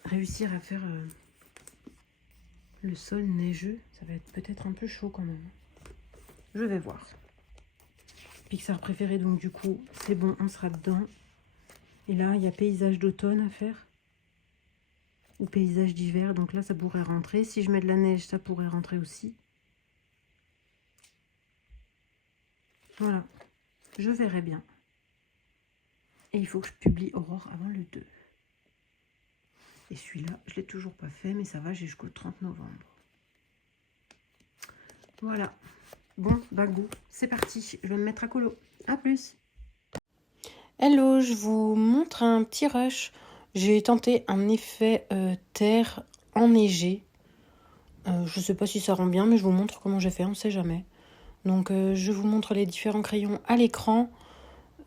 réussir à faire le sol neigeux, ça va être peut-être un peu chaud quand même. Je vais voir. Pixar préféré, donc du coup, c'est bon, on sera dedans. Et là, il y a paysage d'automne à faire. Ou paysage d'hiver, donc là, ça pourrait rentrer. Si je mets de la neige, ça pourrait rentrer aussi. Voilà, je verrai bien. Et il faut que je publie Aurore avant le 2. Et celui-là, je ne l'ai toujours pas fait, mais ça va, j'ai jusqu'au 30 novembre. Voilà. Bon, bah go, c'est parti. Je vais me mettre à colo. À plus. Hello, je vous montre un petit rush. J'ai tenté un effet terre enneigée. Je ne sais pas si ça rend bien, mais je vous montre comment j'ai fait, on ne sait jamais. Donc, je vous montre les différents crayons à l'écran.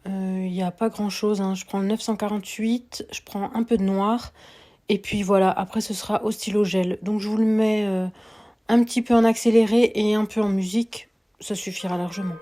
Il n'y a pas grand-chose, hein. Je prends le 948, je prends un peu de noir. Et puis voilà, après ce sera au stylo gel. Donc je vous le mets un petit peu en accéléré et un peu en musique. Ça suffira largement.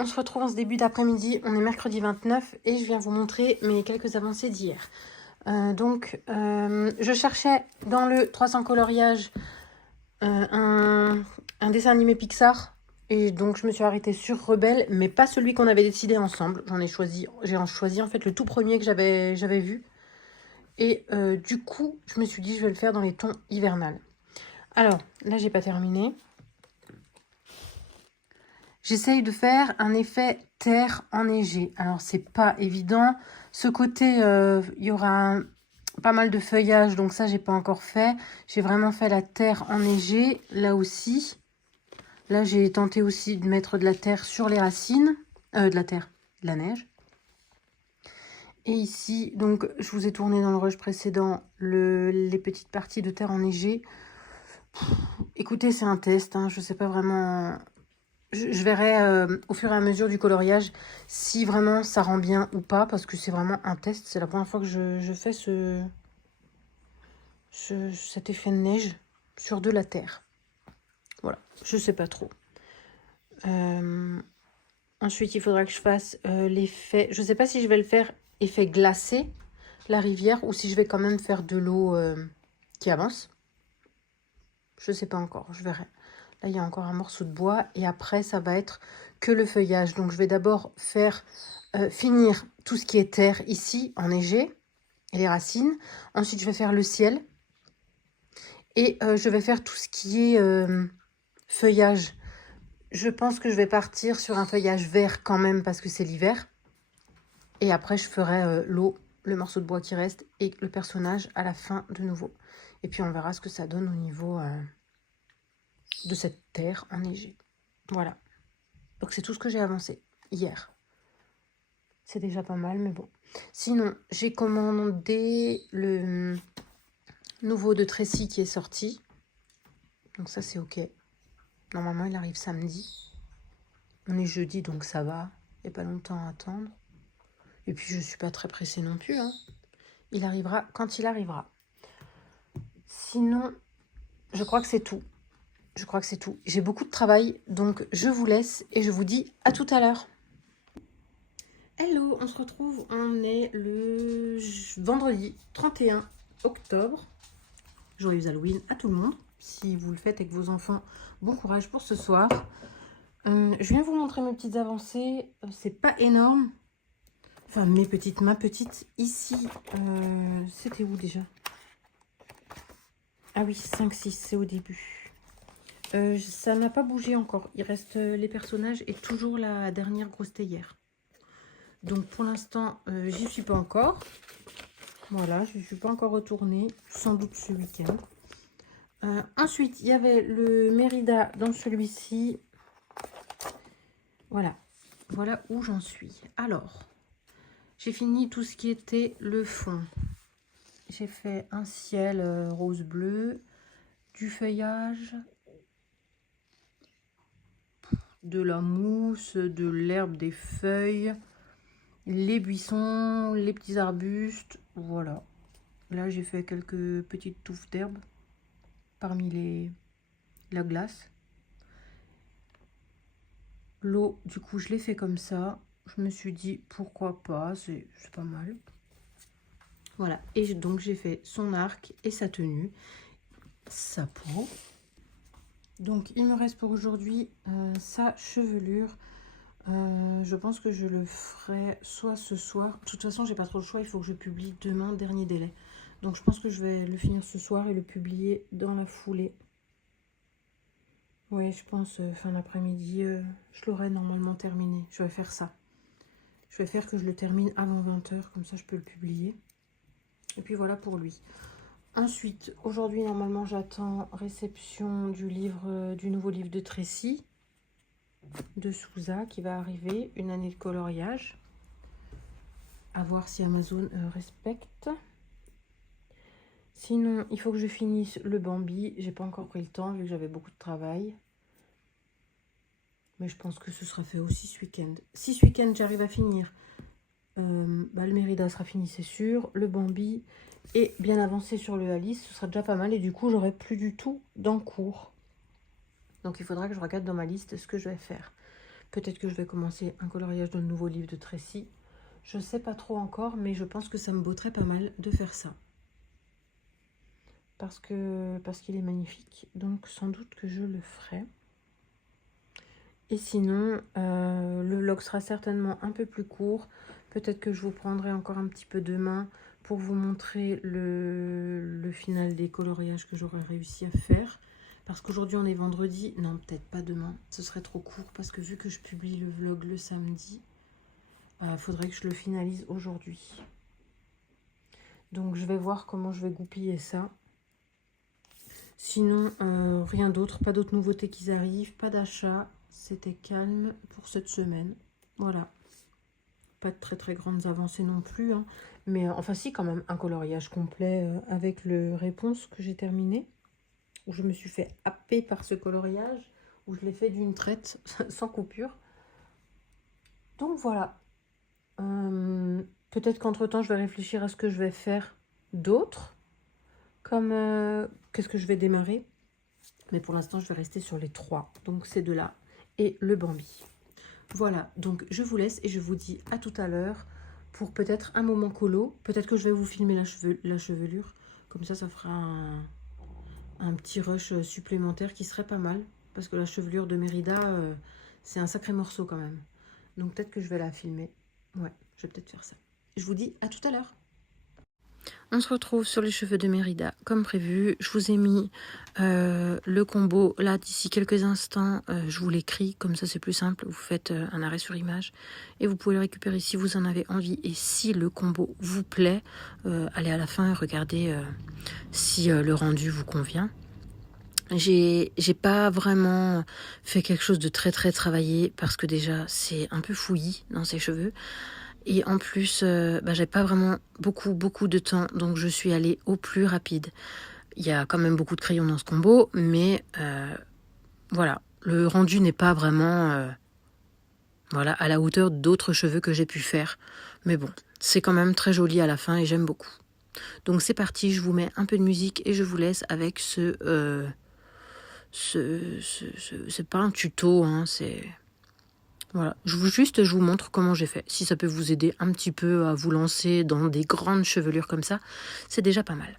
On se retrouve en ce début d'après-midi, on est mercredi 29 et je viens vous montrer mes quelques avancées d'hier. Je cherchais dans le 300 coloriage un dessin animé Pixar et donc je me suis arrêtée sur Rebelle, mais pas celui qu'on avait décidé ensemble. J'ai choisi en fait le tout premier que j'avais vu et du coup je me suis dit je vais le faire dans les tons hivernales. Alors là j'ai pas terminé. J'essaye de faire un effet terre enneigée. Alors, c'est pas évident. Ce côté, il y aura pas mal de feuillage, donc ça, j'ai pas encore fait. J'ai vraiment fait la terre enneigée, là aussi. Là, j'ai tenté aussi de mettre de la terre sur les racines. De la neige. Et ici, donc, je vous ai tourné dans le rush précédent les petites parties de terre enneigée. Écoutez, c'est un test, hein, je sais pas vraiment... Je verrai au fur et à mesure du coloriage si vraiment ça rend bien ou pas, parce que c'est vraiment un test. C'est la première fois que je fais cet effet de neige sur de la terre. Voilà, je sais pas trop. Ensuite, il faudra que je fasse l'effet... Je sais pas si je vais le faire effet glacé, la rivière, ou si je vais quand même faire de l'eau qui avance. Je sais pas encore, je verrai. Là, il y a encore un morceau de bois et après, ça va être que le feuillage. Donc, je vais d'abord faire finir tout ce qui est terre ici, enneigé, et les racines. Ensuite, je vais faire le ciel et je vais faire tout ce qui est feuillage. Je pense que je vais partir sur un feuillage vert quand même parce que c'est l'hiver. Et après, je ferai l'eau, le morceau de bois qui reste et le personnage à la fin de nouveau. Et puis, on verra ce que ça donne au niveau... de cette terre enneigée. Voilà. Donc c'est tout ce que j'ai avancé hier. C'est déjà pas mal, mais bon. Sinon, j'ai commandé le nouveau de Tracy qui est sorti. Donc ça, c'est ok. Normalement, il arrive samedi. On est jeudi, donc ça va. Il n'y a pas longtemps à attendre. Et puis, je ne suis pas très pressée non plus, hein. Il arrivera quand il arrivera. Sinon, je crois que c'est tout. Je crois que c'est tout. J'ai beaucoup de travail, donc je vous laisse et je vous dis à tout à l'heure. Hello, on se retrouve, on est le vendredi 31 octobre. Joyeux Halloween à tout le monde. Si vous le faites avec vos enfants, bon courage pour ce soir. Je viens vous montrer mes petites avancées. C'est pas énorme. Enfin, ma petite. Ici, c'était où déjà? Ah oui, 5-6, c'est au début. Ça n'a pas bougé encore. Il reste les personnages et toujours la dernière grosse théière. Donc pour l'instant, j'y suis pas encore. Voilà, je ne suis pas encore retournée, sans doute ce week-end. Ensuite, il y avait le Mérida dans celui-ci. Voilà, voilà où j'en suis. Alors, j'ai fini tout ce qui était le fond. J'ai fait un ciel rose-bleu, du feuillage, de la mousse, de l'herbe, des feuilles, les buissons, les petits arbustes. Voilà. Là, j'ai fait quelques petites touffes d'herbe parmi la glace. L'eau, du coup, je l'ai fait comme ça. Je me suis dit, pourquoi pas, c'est pas mal. Voilà, et donc j'ai fait son arc et sa tenue, sa peau. Donc, il me reste pour aujourd'hui sa chevelure. Je pense que je le ferai soit ce soir. De toute façon, j'ai pas trop le choix, il faut que je publie demain, dernier délai. Donc, je pense que je vais le finir ce soir et le publier dans la foulée. Ouais, je pense fin d'après-midi, je l'aurai normalement terminé. Je vais faire ça. Je vais faire que je le termine avant 20 h, comme ça je peux le publier. Et puis voilà pour lui. Ensuite, aujourd'hui, normalement, j'attends réception du nouveau livre de Tracy, de Souza, qui va arriver. Une année de coloriage. À voir si Amazon respecte. Sinon, il faut que je finisse le Bambi. J'ai pas encore pris le temps, vu que j'avais beaucoup de travail. Mais je pense que ce sera fait aussi ce week-end. Si ce week-end, j'arrive à finir, le Mérida sera fini, c'est sûr. Le Bambi est bien avancé sur le Alice, ce sera déjà pas mal. Et du coup, j'aurai plus du tout d'encours. Donc, il faudra que je regarde dans ma liste ce que je vais faire. Peut-être que je vais commencer un coloriage dans le nouveau livre de Tracy. Je sais pas trop encore, mais je pense que ça me botterait pas mal de faire ça. Parce qu'il est magnifique. Donc, sans doute que je le ferai. Et sinon, le vlog sera certainement un peu plus court. Peut-être que je vous prendrai encore un petit peu demain pour vous montrer le final des coloriages que j'aurais réussi à faire. Parce qu'aujourd'hui on est vendredi. Non, peut-être pas demain. Ce serait trop court parce que vu que je publie le vlog le samedi, faudrait que je le finalise aujourd'hui. Donc je vais voir comment je vais goupiller ça. Sinon, rien d'autre. Pas d'autres nouveautés qui arrivent. Pas d'achat. C'était calme pour cette semaine. Voilà. Pas de très très grandes avancées non plus. Hein. Mais enfin si, quand même, un coloriage complet avec le réponse que j'ai terminé. Où je me suis fait happer par ce coloriage. Où je l'ai fait d'une traite sans coupure. Donc voilà. Peut-être qu'entre-temps, je vais réfléchir à ce que je vais faire d'autre. Comme qu'est-ce que je vais démarrer. Mais pour l'instant, je vais rester sur les 3. Donc ces deux-là et le Bambi. Voilà, donc je vous laisse et je vous dis à tout à l'heure pour peut-être un moment colo. Peut-être que je vais vous filmer la chevelure. Comme ça fera un petit rush supplémentaire qui serait pas mal. Parce que la chevelure de Mérida, c'est un sacré morceau quand même. Donc peut-être que je vais la filmer. Ouais, je vais peut-être faire ça. Je vous dis à tout à l'heure. On se retrouve sur les cheveux de Mérida comme prévu. Je vous ai mis le combo là d'ici quelques instants. Je vous l'écris, comme ça c'est plus simple. Vous faites un arrêt sur image et vous pouvez le récupérer si vous en avez envie. Et si le combo vous plaît, allez à la fin et regardez si le rendu vous convient. J'ai pas vraiment fait quelque chose de très très travaillé parce que déjà c'est un peu fouillis dans ses cheveux. Et en plus, j'ai pas vraiment beaucoup de temps, donc je suis allée au plus rapide. Il y a quand même beaucoup de crayons dans ce combo, mais voilà, le rendu n'est pas vraiment à la hauteur d'autres cheveux que j'ai pu faire. Mais bon, c'est quand même très joli à la fin et j'aime beaucoup. Donc c'est parti, je vous mets un peu de musique et je vous laisse avec c'est pas un tuto, hein, c'est... Voilà, je vous montre comment j'ai fait. Si ça peut vous aider un petit peu à vous lancer dans des grandes chevelures comme ça, c'est déjà pas mal.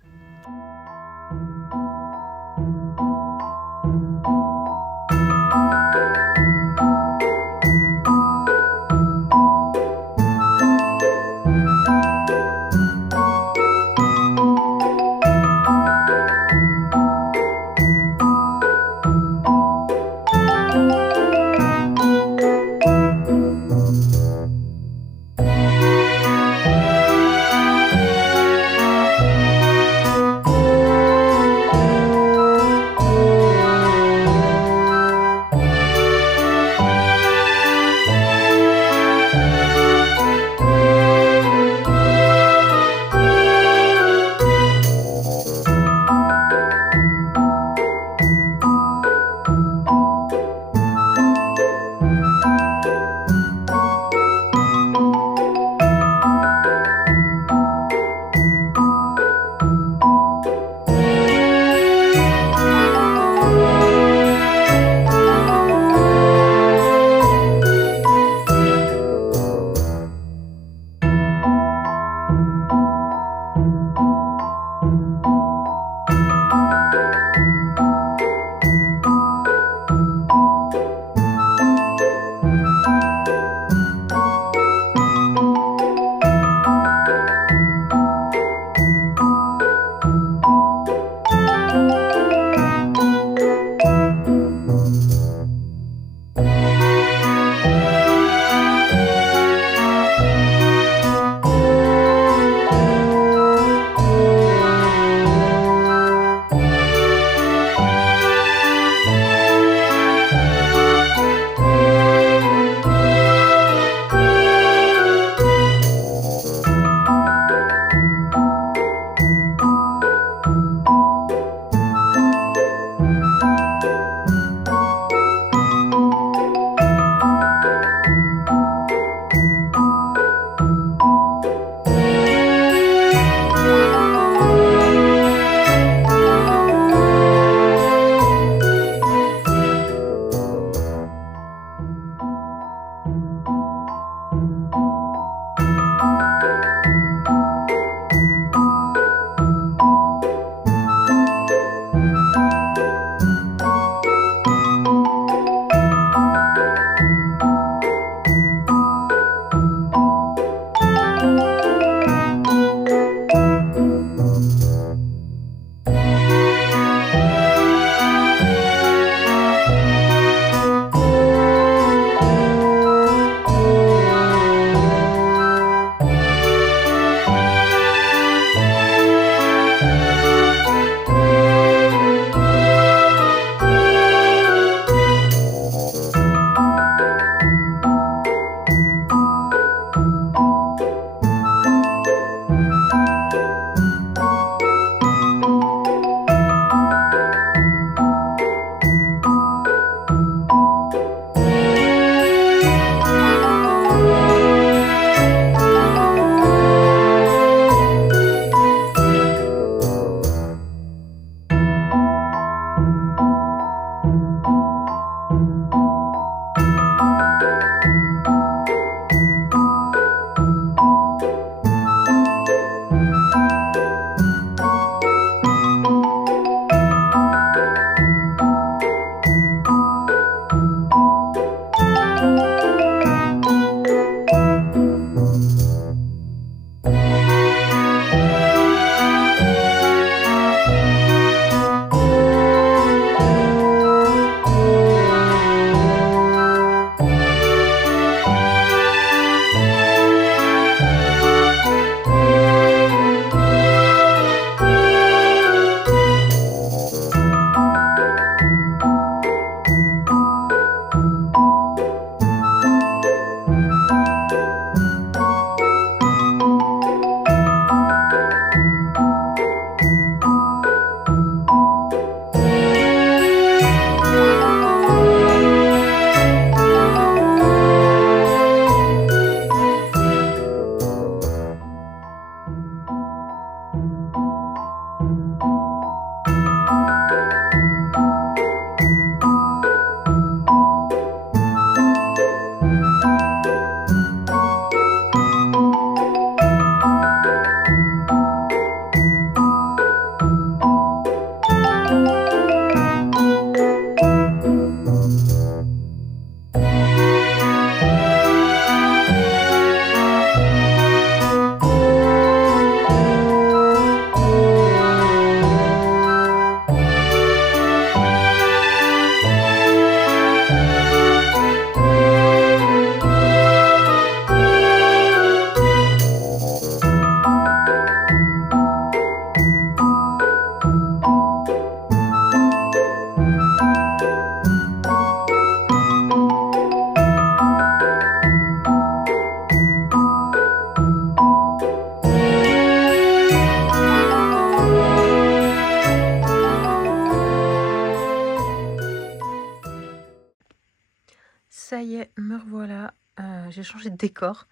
j'ai changé de décor.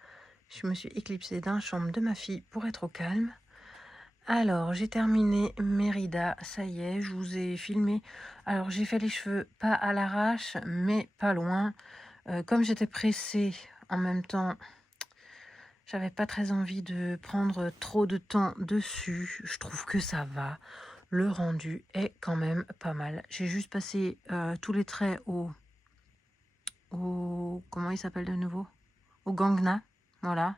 Je me suis éclipsée dans la chambre de ma fille pour être au calme. Alors, j'ai terminé Mérida, ça y est, je vous ai filmé. Alors, j'ai fait les cheveux pas à l'arrache, mais pas loin. Comme j'étais pressée en même temps, j'avais pas très envie de prendre trop de temps dessus. Je trouve que ça va. Le rendu est quand même pas mal. J'ai juste passé tous les traits au... Comment il s'appelle de nouveau? Au Gangna, voilà.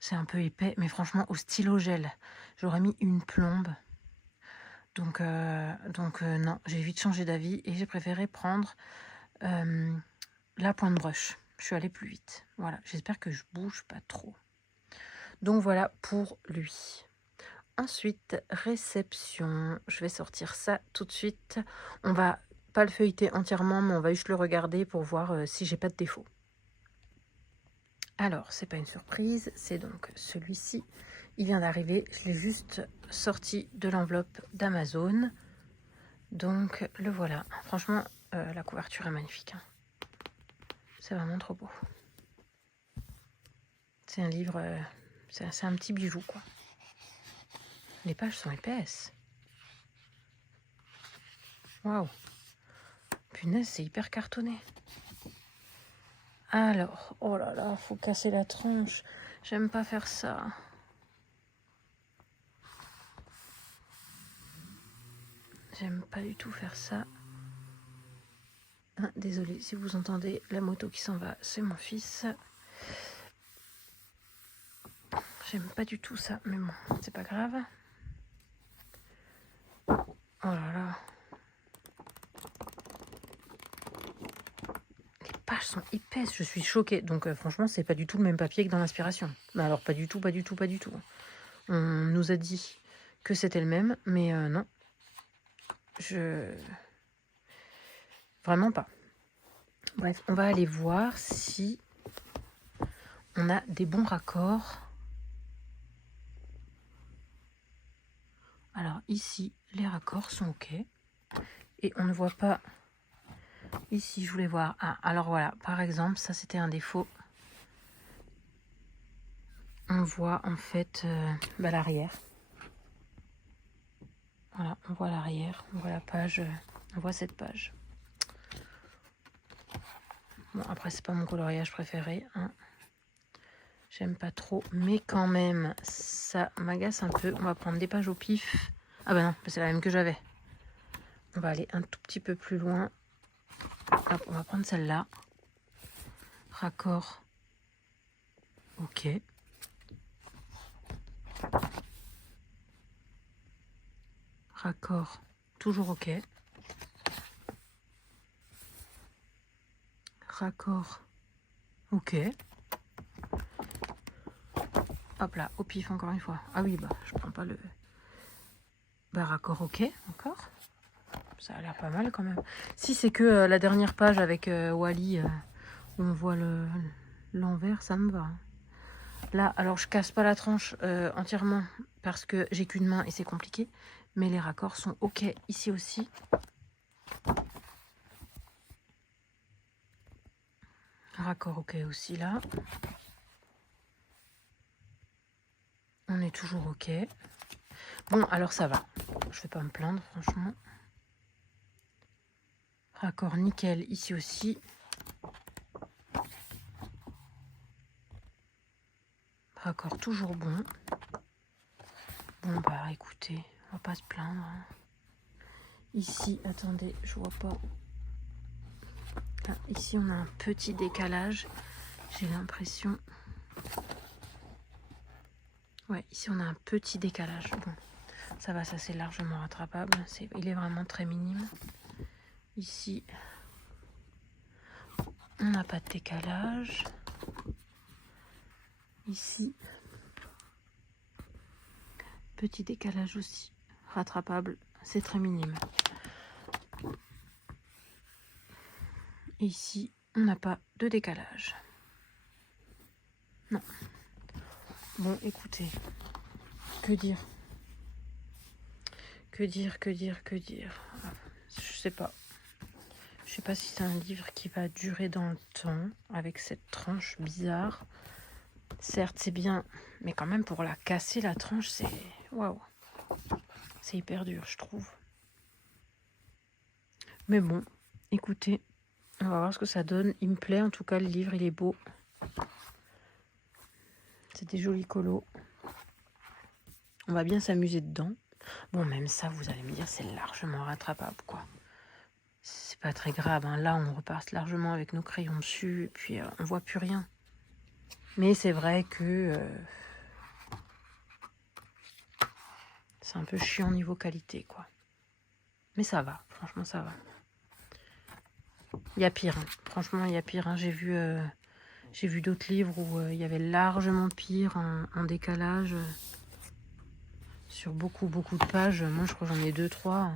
C'est un peu épais, mais franchement, au stylo gel, j'aurais mis une plombe. Donc non, j'ai vite changé d'avis et j'ai préféré prendre la pointe brush. Je suis allée plus vite. Voilà, j'espère que je bouge pas trop. Donc voilà pour lui. Ensuite, réception. Je vais sortir ça tout de suite. On va pas le feuilleter entièrement, mais on va juste le regarder pour voir si j'ai pas de défaut. Alors, c'est pas une surprise, c'est donc celui-ci. Il vient d'arriver, je l'ai juste sorti de l'enveloppe d'Amazon. Donc, le voilà. Franchement, la couverture est magnifique. Hein. C'est vraiment trop beau. C'est un livre, c'est un petit bijou, quoi. Les pages sont épaisses. Waouh. Punaise, c'est hyper cartonné. Alors, oh là là, faut casser la tronche. J'aime pas faire ça. J'aime pas du tout faire ça. Ah, désolée si vous entendez la moto qui s'en va, c'est mon fils. J'aime pas du tout ça, mais bon, c'est pas grave. Oh là là. Les pages sont épaisses, je suis choquée. Donc franchement, c'est pas du tout le même papier que dans l'inspiration. Mais alors pas du tout, pas du tout, pas du tout. On nous a dit que c'était le même, mais non. Vraiment pas. Bref, on va aller voir si on a des bons raccords. Alors ici, les raccords sont OK. Et on ne voit pas... Ici, je voulais voir... Ah, alors voilà, par exemple, ça c'était un défaut. On voit en fait l'arrière. Voilà, on voit l'arrière, on voit la page, on voit cette page. Bon, après, c'est pas mon coloriage préféré. Hein. J'aime pas trop, mais quand même, ça m'agace un peu. On va prendre des pages au pif. Ah bah non, c'est la même que j'avais. On va aller un tout petit peu plus loin. Hop, on va prendre celle-là. Raccord. OK. Raccord. Toujours OK. Raccord. OK. Hop là, au pif encore une fois. Ah oui, bah je prends pas le... Bah raccord OK, encore. Ça a l'air pas mal quand même. Si c'est que la dernière page avec Wally, où on voit l'envers, ça me va. Là, alors je casse pas la tranche entièrement parce que j'ai qu'une main et c'est compliqué. Mais les raccords sont OK ici aussi. Raccord OK aussi là. On est toujours OK. Bon, alors ça va. Je vais pas me plaindre, franchement. Raccord nickel ici aussi. Raccord toujours bon. Bon, bah écoutez, on va pas se plaindre. Hein. Ici, attendez, je vois pas. Ah, ici, on a un petit décalage. J'ai l'impression... Ouais, ici, on a un petit décalage. Bon, ça va, ça c'est largement rattrapable. Il est vraiment très minime. Ici, on n'a pas de décalage. Ici, petit décalage aussi. Rattrapable, c'est très minime. Et ici, on n'a pas de décalage. Non. Bon, écoutez, que dire? Que dire? Je sais pas. Je Je sais pas si c'est un livre qui va durer dans le temps, avec cette tranche bizarre. Certes, c'est bien, mais quand même, pour la casser, la tranche, c'est... Waouh. C'est hyper dur, je trouve. Mais bon, écoutez, on va voir ce que ça donne. Il me plaît, en tout cas, le livre, il est beau. C'est des jolis colos. On va bien s'amuser dedans. Bon, même ça, vous allez me dire, c'est largement rattrapable, quoi. C'est pas très grave, hein. Là, on repart largement avec nos crayons dessus, et puis on voit plus rien. Mais c'est vrai que c'est un peu chiant niveau qualité, quoi. Mais ça va, franchement, ça va. Il y a pire, hein. Franchement, il y a pire, hein. J'ai vu d'autres livres où il y avait largement pire en décalage. Sur beaucoup de pages. Moi, je crois que j'en ai 2-3.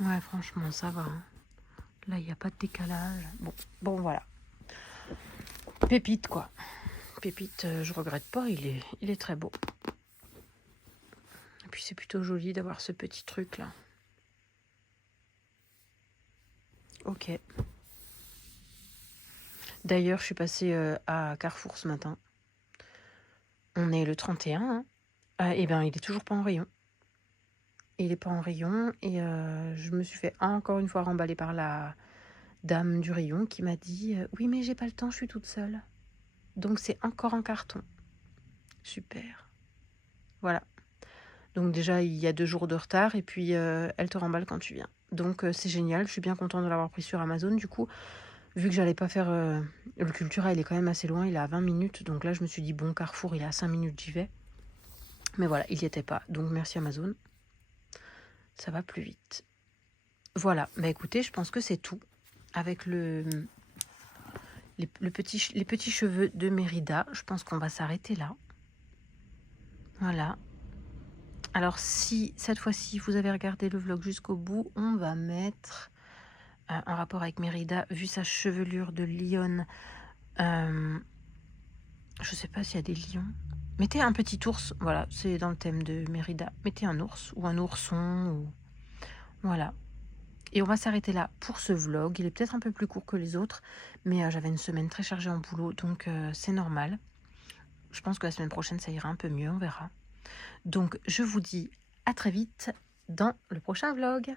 Ouais, franchement, ça va, hein. Là, il n'y a pas de décalage. Bon, voilà. Pépite, quoi. Pépite, je regrette pas, il est très beau. Et puis, c'est plutôt joli d'avoir ce petit truc-là. Ok. D'ailleurs, je suis passée à Carrefour ce matin. On est le 31, hein. Et ben, il est toujours pas en rayon. Il est pas en rayon et je me suis fait encore une fois remballer par la dame du rayon qui m'a dit oui, mais j'ai pas le temps, je suis toute seule. Donc c'est encore en carton. Super. Voilà. Donc déjà, il y a 2 jours de retard et puis elle te remballe quand tu viens. Donc c'est génial, je suis bien contente de l'avoir pris sur Amazon. Du coup, vu que j'allais pas faire... le Cultura, il est quand même assez loin, il est à 20 minutes. Donc là, je me suis dit, bon, Carrefour, il est à 5 minutes, j'y vais. Mais voilà, il n'y était pas. Donc merci Amazon. Ça va plus vite. Voilà, bah écoutez, je pense que c'est tout. Avec les petits cheveux de Mérida, je pense qu'on va s'arrêter là. Voilà. Alors si cette fois-ci vous avez regardé le vlog jusqu'au bout, on va mettre en rapport avec Mérida, vu sa chevelure de lionne. Je sais pas s'il y a des lions. Mettez un petit ours, voilà, c'est dans le thème de Mérida. Mettez un ours ou un ourson. Ou... Voilà. Et on va s'arrêter là pour ce vlog. Il est peut-être un peu plus court que les autres, mais j'avais une semaine très chargée en boulot, donc c'est normal. Je pense que la semaine prochaine, ça ira un peu mieux, on verra. Donc, je vous dis à très vite dans le prochain vlog.